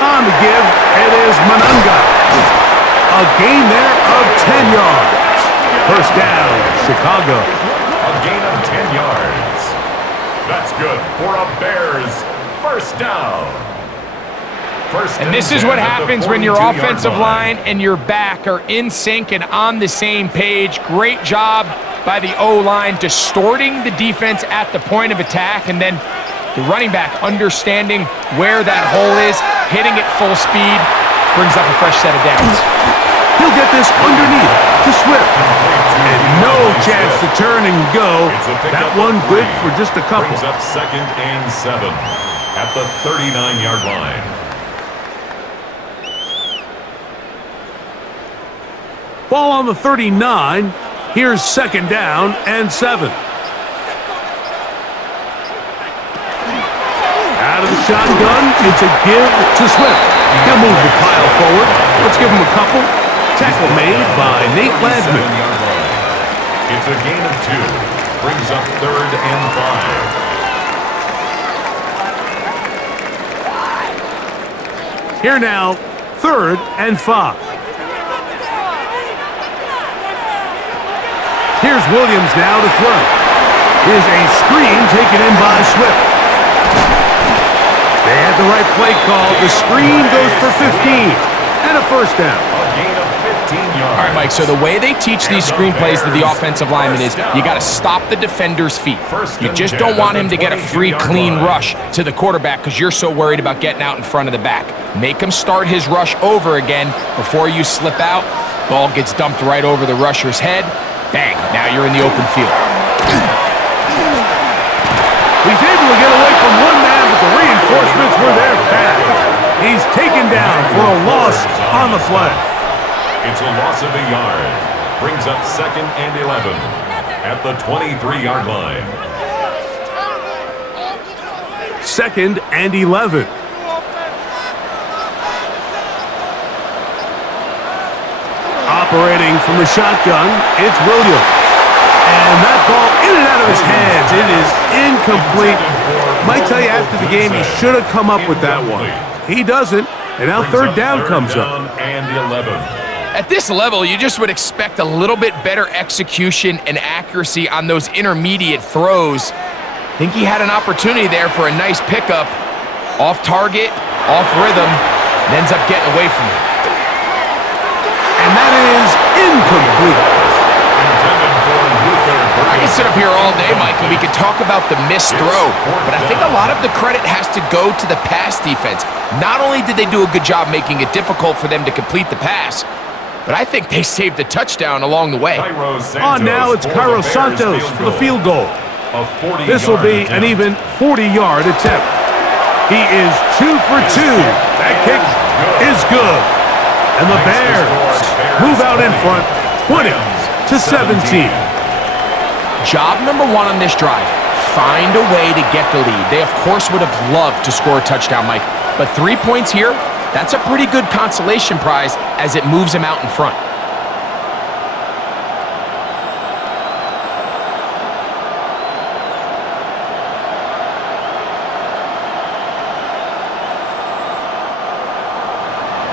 On the give, it is Manunga. A gain there of 10 yards. 1st down, Chicago. A gain of 10 yards. That's good for a Bears 1st down. And this is what happens when your offensive line and your back are in sync and on the same page. Great job by the O-line distorting the defense at the point of attack, and then the running back understanding where that hole is, hitting it full speed, brings up a fresh set of downs. He'll get this underneath to Swift. And no chance to turn and go. That one good for just a couple. Brings up 2nd and 7 at the 39-yard line. Ball on the 39. Here's 2nd down and 7. Out of the shotgun, it's a give to Swift. He'll move the pile forward. Let's give him a couple. Tackle made by Nate Ladman. It's a gain of 2. Brings up 3rd and 5. Here now, 3rd and 5. Here's Williams now to throw. Here's a screen taken in by Swift. They had the right play call. The screen goes for 15 and a 1st down. A gain of 15 yards. All right, Mike, so the way they teach these screenplays to the offensive lineman is you got to stop the defender's feet. You just don't want him to get a free, clean rush to the quarterback because you're so worried about getting out in front of the back. Make him start his rush over again before you slip out. Ball gets dumped right over the rusher's head. Bang, now you're in the open field. He's able to get away from one man, but the reinforcements were there fast. He's taken down for a loss on the play. It's a loss of a yard. Brings up 2nd and 11 at the 23-yard line. 2nd and 11. Operating from the shotgun, it's Williams. And that ball in and out of his hands. It is incomplete. Might tell you after the game he should have come up with that one. He doesn't, and now third down comes up. And 11. At this level, you just would expect a little bit better execution and accuracy on those intermediate throws. I think he had an opportunity there for a nice pickup. Off target, off rhythm, and ends up getting away from it. And that is incomplete. I can sit up here all day, Mike, and we could talk about the missed throw, but I think a lot of the credit has to go to the pass defense. Not only did they do a good job making it difficult for them to complete the pass, but I think they saved a touchdown along the way. On now, it's Cairo Santos for the field goal. This will be an even 40-yard attempt. He is 2 for 2. That kick is good. And the Bears move out in front, 20-17. Job number 1 on this drive, find a way to get the lead. They, of course, would have loved to score a touchdown, Mike, but 3 points here, that's a pretty good consolation prize as it moves him out in front.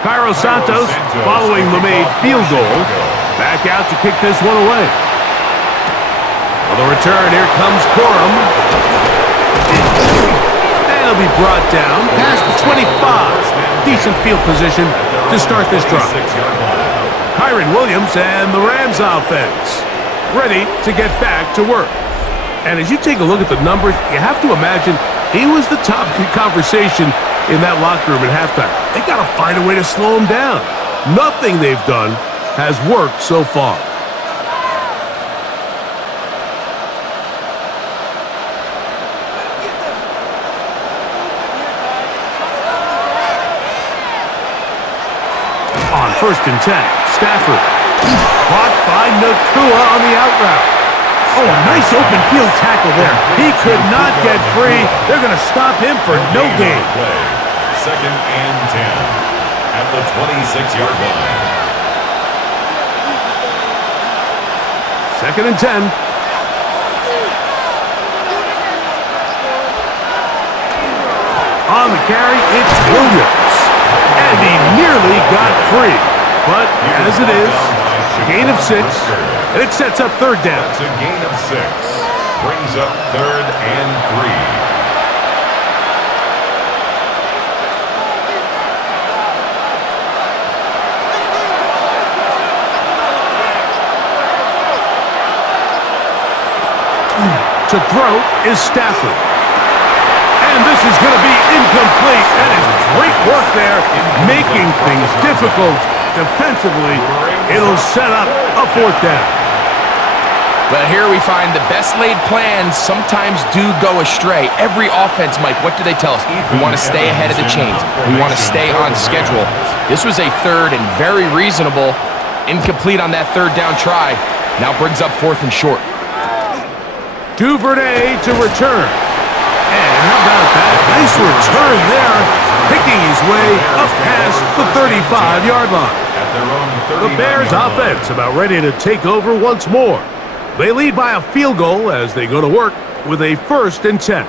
Cairo Santos, following the made field goal, back out to kick this one away. On the return, here comes Corum. And he'll be brought down past the 25. Decent field position to start this drive. Kyron Williams and the Rams offense ready to get back to work. And as you take a look at the numbers, you have to imagine he was the top conversation in that locker room at halftime. They got to find a way to slow him down. Nothing they've done has worked so far. On 1st and 10, Stafford. Caught by Nakua on the out route. Oh, a nice open field tackle there. He could not get free. They're going to stop him for no gain. 2nd and 10 at the 26-yard line. 2nd and 10. On the carry, it's Williams. And he nearly got free. But as it is, gain of 6, and it sets up third down. That's a gain of 6. Brings up 3rd and 3. To throw is Stafford. And this is going to be incomplete. That is great work there, making things difficult defensively. It'll set up a 4th down. But here we find the best laid plans sometimes do go astray. Every offense, Mike, what do they tell us? We want to stay ahead of the chains. We want to stay on schedule. This was a 3rd and very reasonable. Incomplete on that 3rd down try. Now brings up 4th and short. Duvernay to return. And how about that? Nice return there, picking his way up past the 35-yard line. The Bears offense about ready to take over once more. They lead by a field goal as they go to work with a 1st and 10.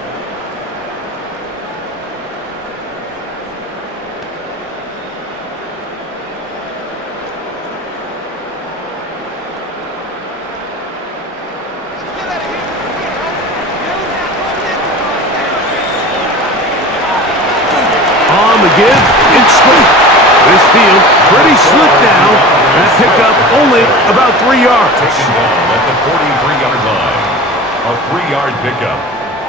On the give, it's Swift. This field pretty slick now. That pickup only about 3 yards. Taken down at the 43-yard line. A 3-yard pickup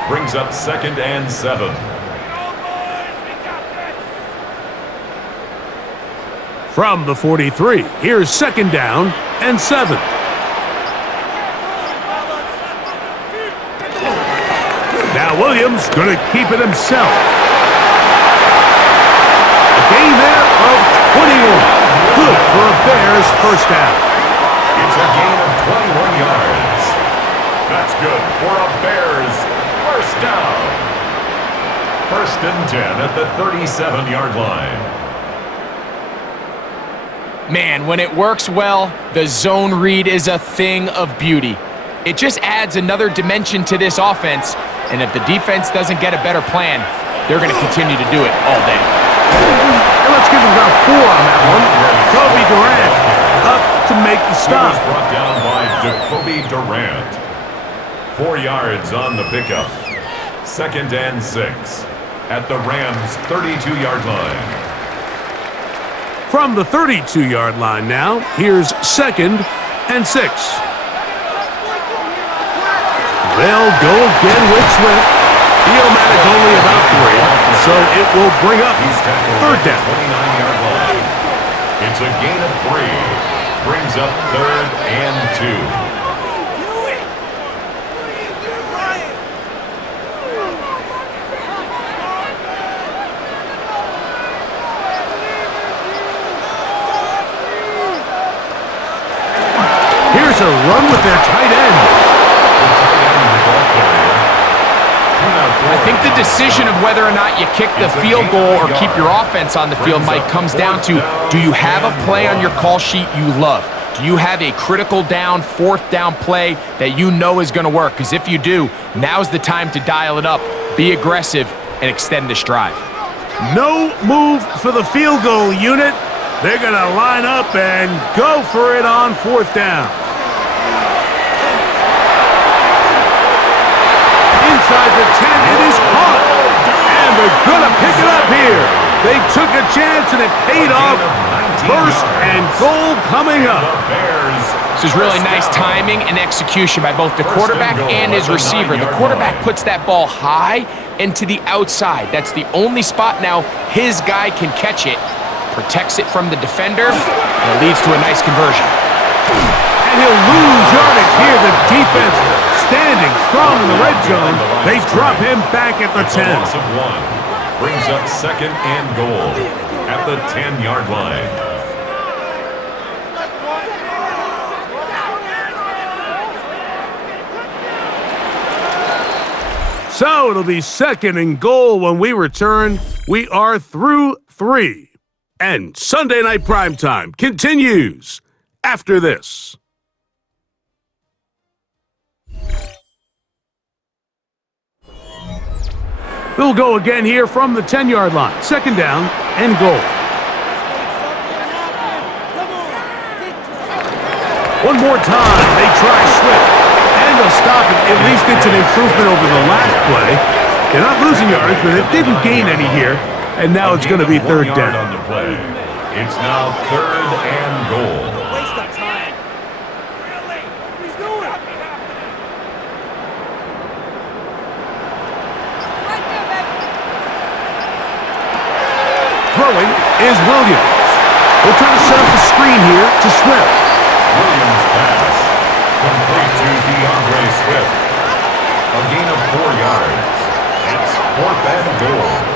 brings up 2nd and 7. From the 43, here's 2nd down and 7. Now Williams going to keep it himself. A gain there of 21. Good for a Bears first down. It's a gain of 21 yards. That's good for a Bears first down. 1st and 10 at the 37-yard line. Man, when it works well, the zone read is a thing of beauty. It just adds another dimension to this offense, and if the defense doesn't get a better plan, they're going to continue to do it all day. And let's give him about 4 on that one. Kobe Durant up to make the stop. He was brought down by Jacoby Durant. 4 yards on the pickup. 2nd and 6 at the Rams' 32-yard line. From the 32-yard line now, here's 2nd and 6. They'll go again with Swift. He'll manage only about 3, so it will bring up 3rd down. 29-yard line. It's a gain of 3. Brings up 3rd and 2. Here's a run with their tight end. I think the decision of whether or not you kick the field goal or keep your offense on the field, Mike, comes down to, do you have a play on your call sheet you love? Do you have a critical down, 4th down play that you know is going to work? Because if you do, now's the time to dial it up, be aggressive, and extend this drive. No move for the field goal unit. They're going to line up and go for it on 4th down. Inside the 10, it is caught. And they're going to pick it up here. They took a chance and it paid off. 1st and goal coming up. This is really nice timing and execution by both the quarterback and his receiver. The quarterback puts that ball high and to the outside. That's the only spot now his guy can catch it. Protects it from the defender, and it leads to a nice conversion. And he'll lose yardage here. The defense standing strong in the red zone. They drop him back at the 10. Loss of 1 brings up 2nd and goal at the 10-yard line. So it'll be 2nd and goal when we return. We are through 3. And Sunday Night Primetime continues after this. They'll go again here from the 10-yard line. 2nd down and goal. One more time, they try Swift. And they'll stop it. At least it's an improvement over the last play. They're not losing yards, but it didn't gain any here. And now it's going to be 3rd down. On the play. It's now 3rd and goal. Waste of time. Really? He's doing it. Right there, baby. Throwing is Williams. They'll try to set up the screen here to Swift. Williams pass. Complete to DeAndre Swift. A gain of 4 yards. It's 4th and goal.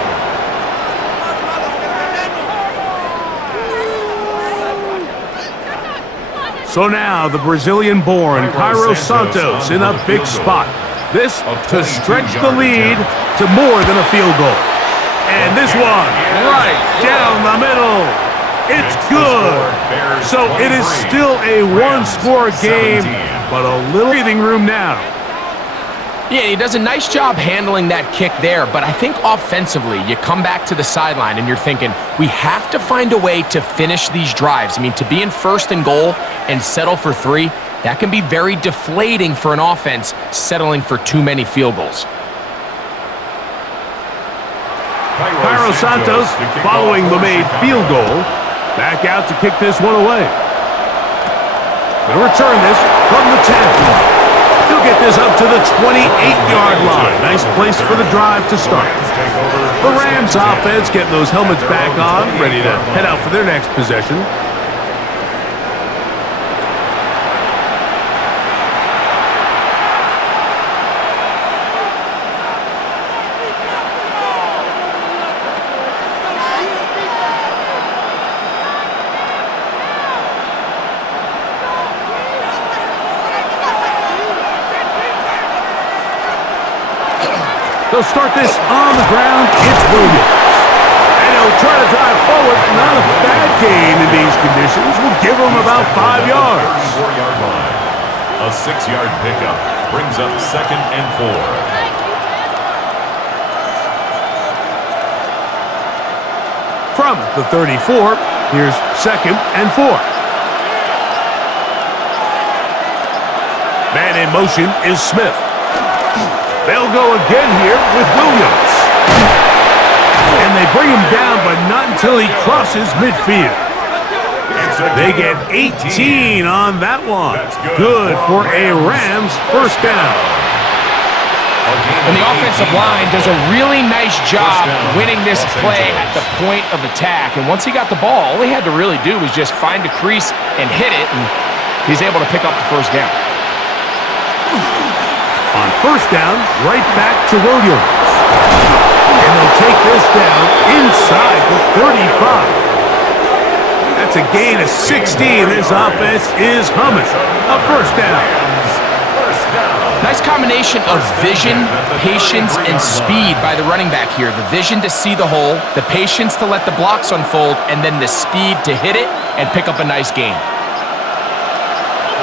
So now the Brazilian-born Cairo Santos in a big spot. This to stretch the lead to more than a field goal. And this one right down the middle. It's good. So it is still a one-score game, but a little breathing room now. Yeah, he does a nice job handling that kick there, but I think offensively, you come back to the sideline and you're thinking, we have to find a way to finish these drives. I mean, to be in 1st and goal and settle for 3, that can be very deflating for an offense settling for too many field goals. Cairo Santos following the made field goal Back out to kick this one away. Going to return this from the 10. He'll get this up to the 28-yard line. Nice place for the drive to start. The Rams offense getting those helmets back on, ready to head out for their next possession. They'll start this on the ground. It's Williams. And he'll try to drive forward. Not a bad gain in these conditions. We'll give him about 5 yards. 34-yard line. A 6-yard pickup brings up 2nd and 4. From the 34, here's 2nd and 4. Man in motion is Smith. They'll go again here with Williams. And they bring him down, but not until he crosses midfield. They get 18 on that one. Good for a Rams first down. And the offensive line does a really nice job winning this play at the point of attack. And once he got the ball, all he had to really do was just find a crease and hit it, and he's able to pick up the first down. On first down, right back to Williams. And they'll take this down inside the 35. That's a gain of 16. This offense is humming. A first down. Nice combination of vision, patience, and speed by the running back here. The vision to see the hole, the patience to let the blocks unfold, and then the speed to hit it and pick up a nice gain.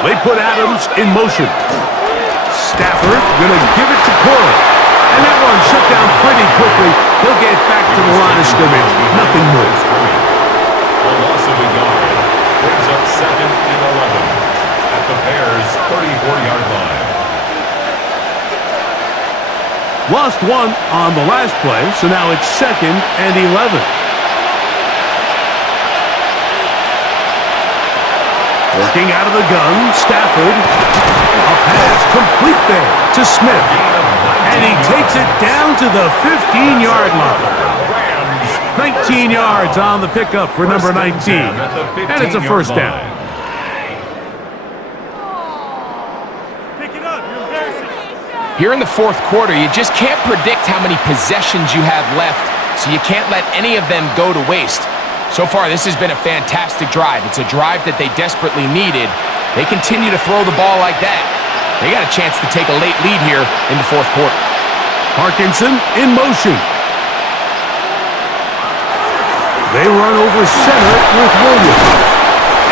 They put Adams in motion. Stafford going to give it to Corey. And that one shut down pretty quickly. He'll get back to the line of scrimmage. Nothing more. A loss of a yard brings up 2nd and 11 at the Bears' 34-yard line. Lost one on the last play, so now it's 2nd and 11. Working out of the gun, Stafford. A pass complete there to Smith. And he takes it down to the 15-yard line. 19 yards on the pickup for number 19. And it's a first down. Pick it up. You're embarrassing. Here in the fourth quarter, you just can't predict how many possessions you have left, so you can't let any of them go to waste. So far, this has been a fantastic drive. It's a drive that they desperately needed. They continue to throw the ball like that. They got a chance to take a late lead here in the fourth quarter. Parkinson in motion. They run over center with Williams.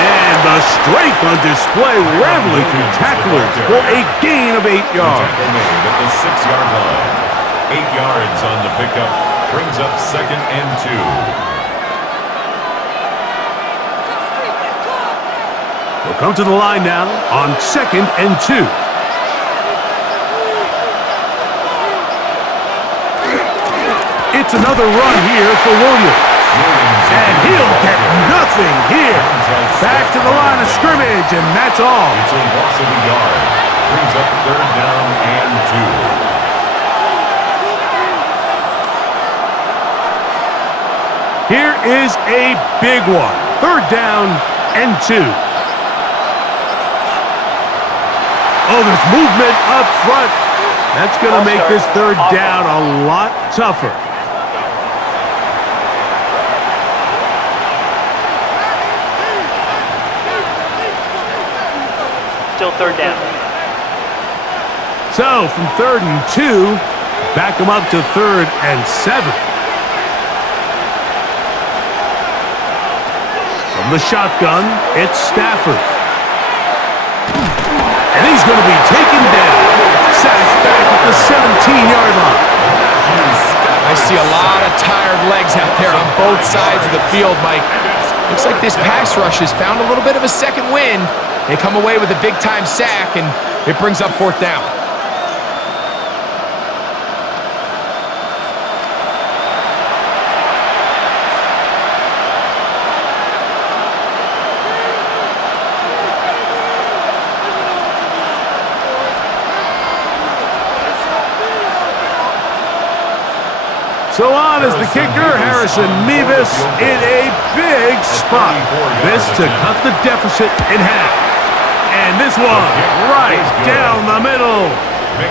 And the strength on display, rattling through tacklers for a gain of 8 yards. Tackle made at the 6-yard line. 8 yards on the pickup brings up 2nd and 2. We'll come to the line now on 2nd and 2. It's another run here for Williams. And he'll get nothing here. Back to the line of scrimmage, and that's all. It's a loss of a yard. Brings up 3rd down and 2. Here is a big one. 3rd down and 2. Oh, there's movement up front. That's going to make this 3rd down a lot tougher. Still 3rd down. So, from 3rd and 2, back them up to 3rd and 7. From the shotgun, it's Stafford. And he's going to be taken down. Sacked back at the 17-yard line. I see a lot of tired legs out there on both sides of the field, Mike. Looks like this pass rush has found a little bit of a second wind. They come away with a big-time sack, and it brings up 4th down. the kicker, Harrison Mevis, in a big spot. This to cut the deficit in half. And this one, right down the middle.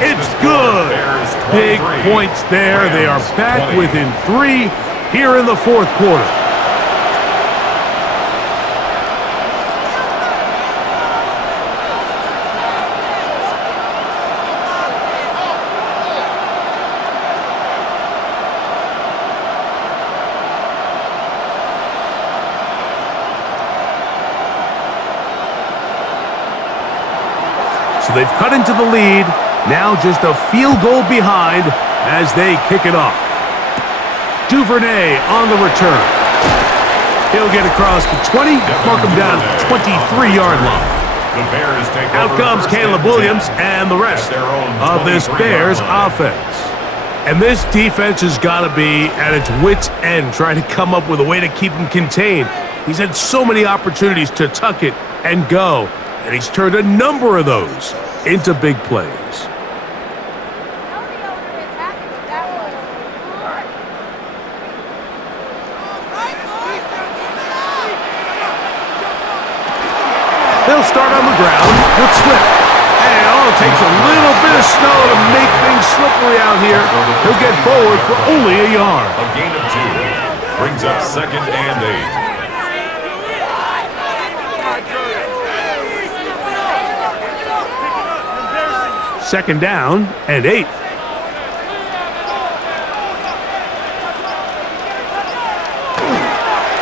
It's good. Big points there. They are back within 3 here in the fourth quarter. So they've cut into the lead. Now just a field goal behind as they kick it off. Duvernay on the return. He'll get across the 20, mark him down at the 23-yard line. Out comes Caleb Williams and the rest of this Bears offense. And this defense has got to be at its wits' end trying to come up with a way to keep him contained. He's had so many opportunities to tuck it and go, and he's turned a number of those into big plays. They'll start on the ground with Swift. And it takes a little bit of snow to make things slippery out here. He'll get forward for only a yard. A gain of 2. Brings up 2nd and 8. Second down and 8.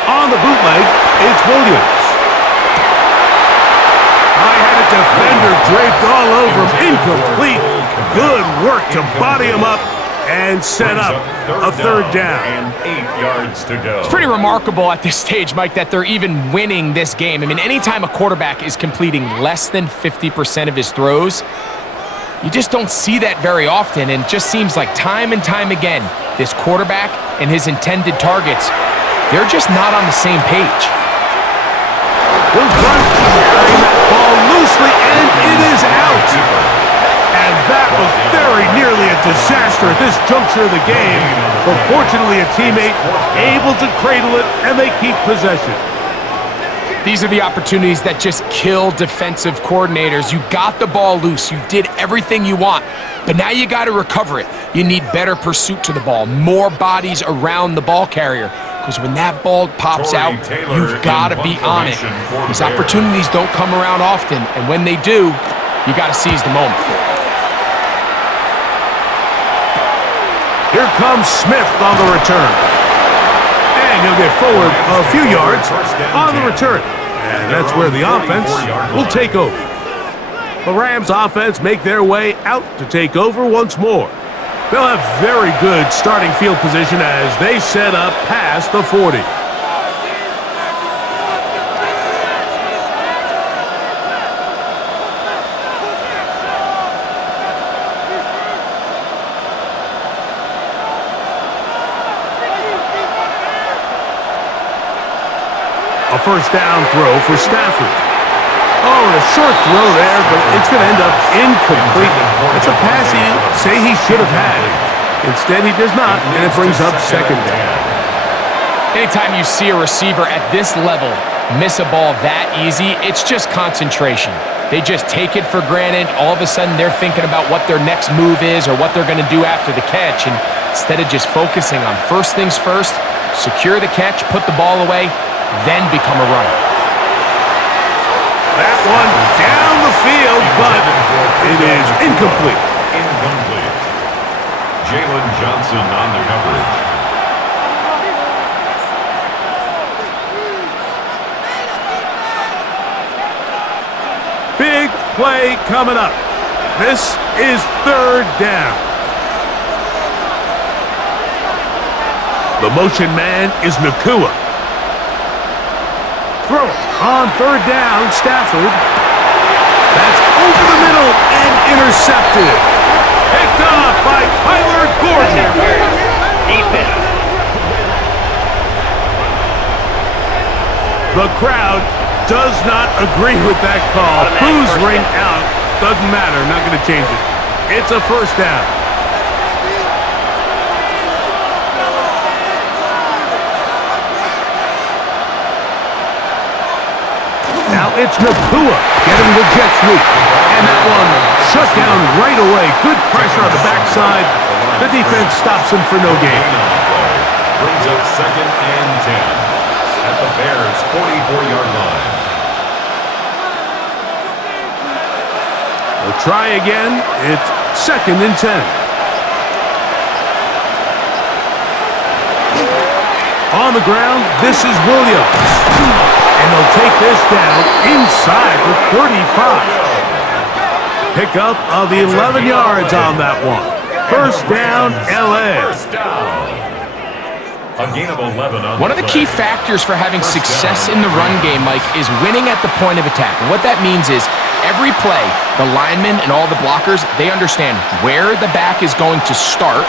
On the bootleg, it's Williams. Defender draped all over him. Incomplete. Good work to body him up and set up a third down. And 8 yards to go. It's pretty remarkable at this stage, Mike, that they're even winning this game. I mean, anytime a quarterback is completing less than 50% of his throws, you just don't see that very often, and it just seems like time and time again, this quarterback and his intended targets, they're just not on the same page. He'll run carrying that ball loosely, and it is out. And that was very nearly a disaster at this juncture of the game. But fortunately, a teammate able to cradle it, and they keep possession. These are the opportunities that just kill defensive coordinators. You got the ball loose. You did everything you want. But now you got to recover it. You need better pursuit to the ball, more bodies around the ball carrier. Because when that ball pops out, you've got to be on it. These opportunities don't come around often, and when they do, you got to seize the moment. Here comes Smith on the return. And he'll get forward a few yards on the return. And that's where the offense will take over. The Rams offense make their way out to take over once more. They'll have very good starting field position as they set up past the 40. A first down throw for Stafford. Oh, and a short throw there, but it's going to end up incomplete. It's a pass he say he should have had. Instead, he does not, and it brings up second down. Anytime you see a receiver at this level miss a ball that easy, it's just concentration. They just take it for granted. All of a sudden, they're thinking about what their next move is or what they're going to do after the catch. And instead of just focusing on first things first, secure the catch, put the ball away, then become a runner. That one down the field, but it is incomplete. Incomplete. Jalen Johnson on the coverage. Big play coming up. This is third down. The motion man is Nakua. Throw on third down, Stafford. That's over the middle and intercepted. Picked off by Tyler Gordon. Defense. The crowd does not agree with that call. Who's ring out? Doesn't matter. Not going to change it. It's a first down. it's Nakua getting the jet sweep. And that one shut down right away. Good pressure on the backside. The defense stops him for no gain. Brings up 2nd and 10 at the Bears' 44-yard line. They'll try again. It's 2nd and 10. On the ground, this is Williams. And they'll take this down inside the 35. Pickup of 11 yards on that one. First down, L.A. First down. A gain of 11 on One of the key factors for having success in the run game, Mike, is winning at the point of attack. And what that means is every play, the linemen and all the blockers, they understand where the back is going to start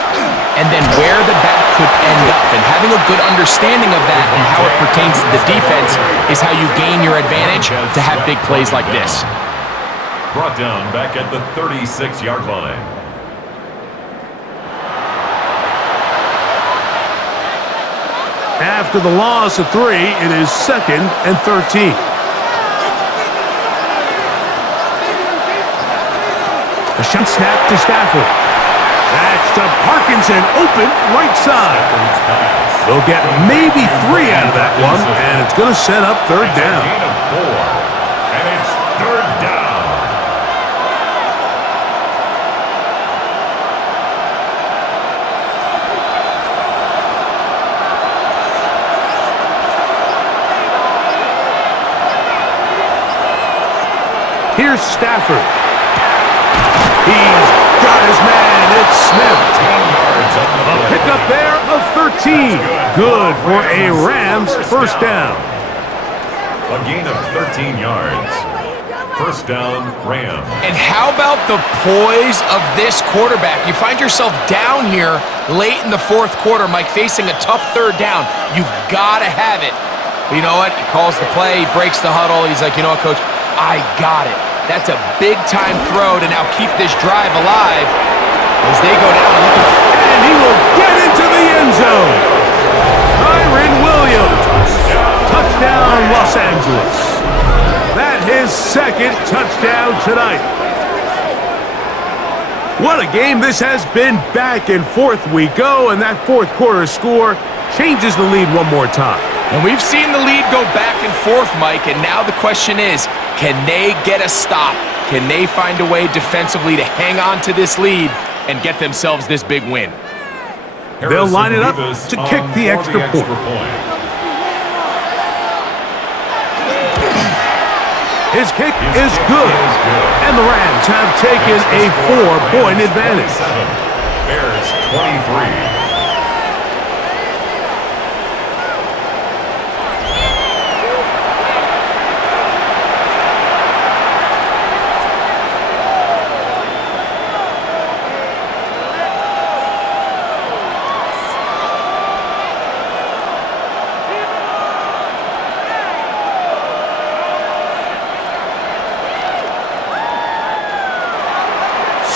and then where the back could end up. And having a good understanding of that and how it pertains to the defense is how you gain your advantage to have big plays like this. Brought down back at the 36-yard line. After the loss of 3, it is 2nd and 13. A shot snap to Stafford. That's to Parkinson, open right side. They'll get maybe 3 out of that one, and it's going to set up 3rd down. Gain of 4, and it's 3rd down. Here's Stafford. He's got his man. It's Smith. A pickup there of 13. Good for a Rams first down. A gain of 13 yards. First down, Rams. And how about the poise of this quarterback? You find yourself down here late in the 4th quarter, Mike, facing a tough 3rd down. You've got to have it. But you know what? He calls the play, he breaks the huddle. He's like, you know what, Coach? I got it. That's a big-time throw to now keep this drive alive as they go down. And he will get into the end zone. Kyren Williams. Touchdown, Los Angeles. That his 2nd touchdown tonight. What a game this has been. Back and forth we go, and that 4th quarter score changes the lead one more time. And we've seen the lead go back and forth, Mike, and now the question is, can they get a stop? Can they find a way defensively to hang on to this lead and get themselves this big win? They'll line it up to kick the extra point. His kick is good, and the Rams have taken a 4-point advantage. Bears 23.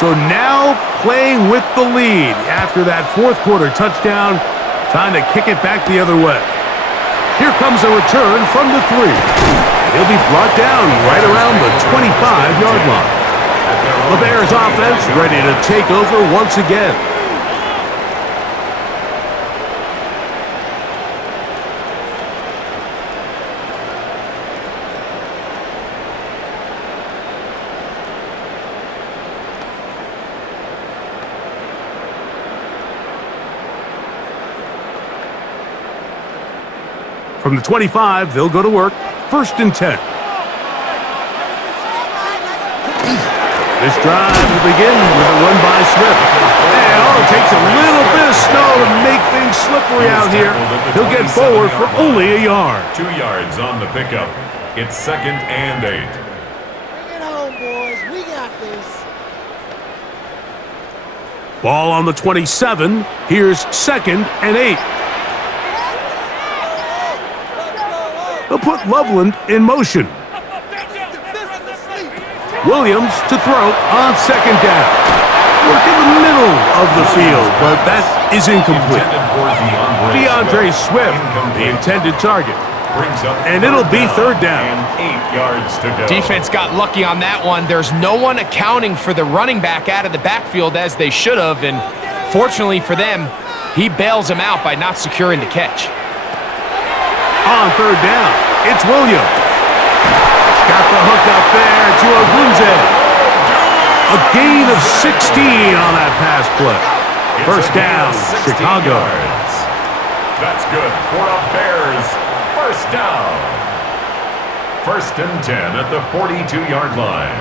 So now playing with the lead after that 4th quarter touchdown. Time to kick it back the other way. Here comes a return from the 3. He'll be brought down right around the 25-yard line. The Bears offense ready to take over once again. From the 25, they'll go to work. 1st and 10. This drive will begin with a run by Smith. And it takes a little bit of snow to make things slippery out here. He'll get forward for only a yard. 2 yards on the pickup. It's 2nd and 8. Bring it home, boys. We got this. Ball on the 27. Here's 2nd and 8. They'll put Loveland in motion. Williams to throw on 2nd down. Work in the middle of the field, but that is incomplete. DeAndre Swift, the intended target. Brings up And it'll be third down. And 8 yards to go. Defense got lucky on that one. There's no one accounting for the running back out of the backfield as they should have, and fortunately for them, he bails him out by not securing the catch. On third down, it's Williams. He's got the hook up there to Ogunze. A gain of 16 on that pass play. It's First a gain down, of 16 Chicago. yards. That's good for a Bears first down. First and 10 at the 42-yard line.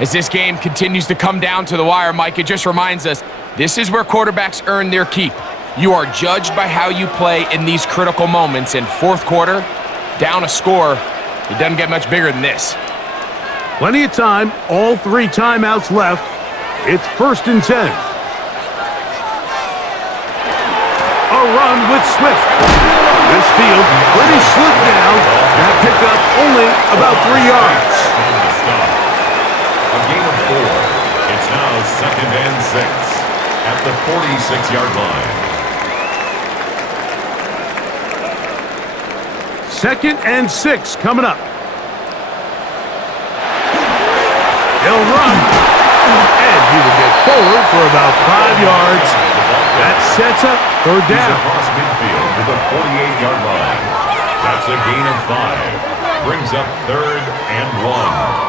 As this game continues to come down to the wire, Mike, it just reminds us, this is where quarterbacks earn their keep. You are judged by how you play in these critical moments. In fourth quarter, down a score, it doesn't get much bigger than this. Plenty of time, all 3 timeouts left. It's first and 10. A run with Swift. This field pretty slick now. That picked up only about 3 yards. A gain of 4. It's now second and 6 at the 46-yard line. Second and 6 coming up. He'll run, and he will get forward for about 5 yards. That sets up third He's down. across midfield to the 48-yard line. That's a gain of 5. Brings up third and 1.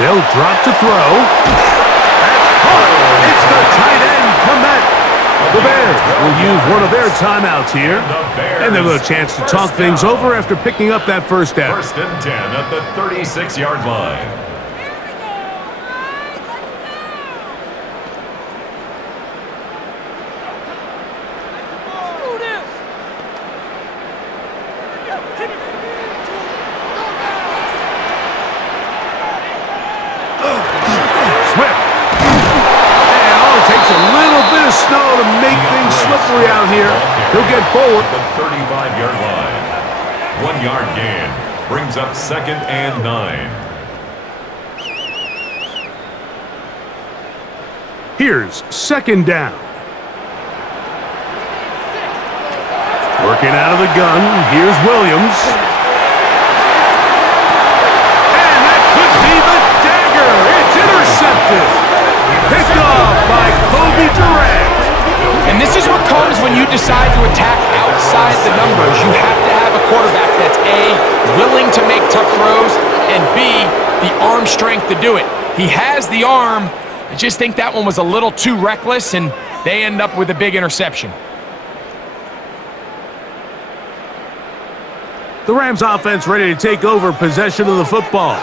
They'll drop to throw. That's caught. It's the tight end comeback. The Bears will use one of their timeouts here. And they'll have a chance to talk things over after picking up that first down. First and 10 at the 36-yard line. Swift. And all it takes a little bit of snow to make things slippery out here. He'll get forward. The 35-yard line. 1 yard gain. Brings up second and 9. Here's second down. Working out of the gun. Here's Williams. And that could be the dagger. It's intercepted. Picked off by Kobe Durant. And this is what comes when you decide to attack outside the numbers. You have to have a quarterback that's A, willing to make tough throws, and B, the arm strength to do it. He has the arm. I just think that one was a little too reckless, and they end up with a big interception. The Rams offense ready to take over possession of the football.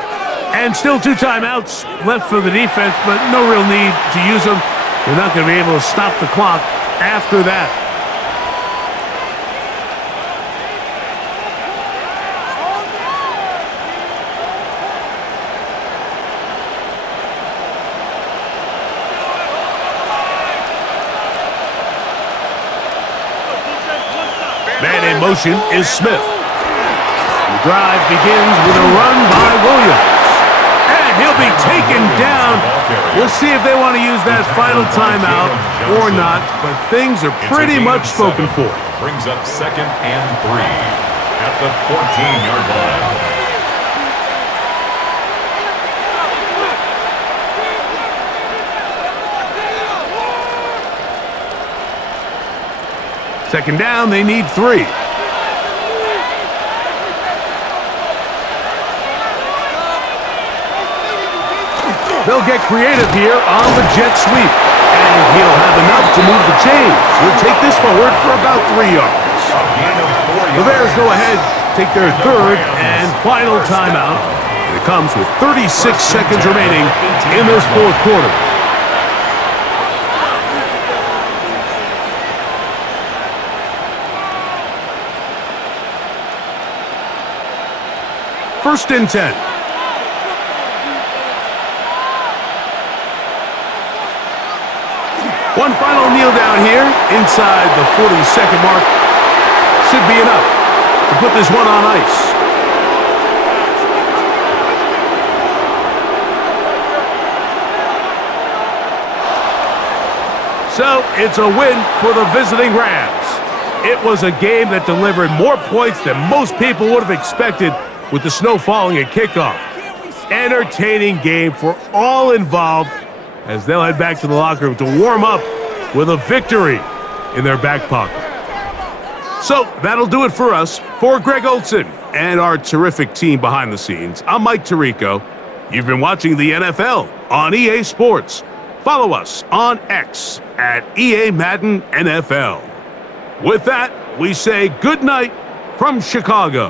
And still 2 timeouts left for the defense, but no real need to use them. They're not going to be able to stop the clock after that. Man in motion is Smith. The drive begins with a run by Williams. And he'll be taken down. We'll see if they want to use that final timeout or not, but things are pretty much spoken for. Brings up second and 3 at the 14-yard line. Second down, they need 3. They'll get creative here on the jet sweep. And he'll have enough to move the chains. He'll take this forward for about 3 yards. The Bears go ahead, take their third and final timeout. And it comes with 36 seconds remaining in this fourth quarter. First and 10. One final kneel down here inside the 40-second mark. Should be enough to put this one on ice. So it's a win for the visiting Rams. It was a game that delivered more points than most people would have expected with the snow falling at kickoff. Entertaining game for all involved as they'll head back to the locker room to warm up with a victory in their back pocket. So that'll do it for us. For Greg Olson and our terrific team behind the scenes, I'm Mike Tirico. You've been watching the NFL on EA Sports. Follow us on X at EA Madden NFL. With that, we say good night from Chicago.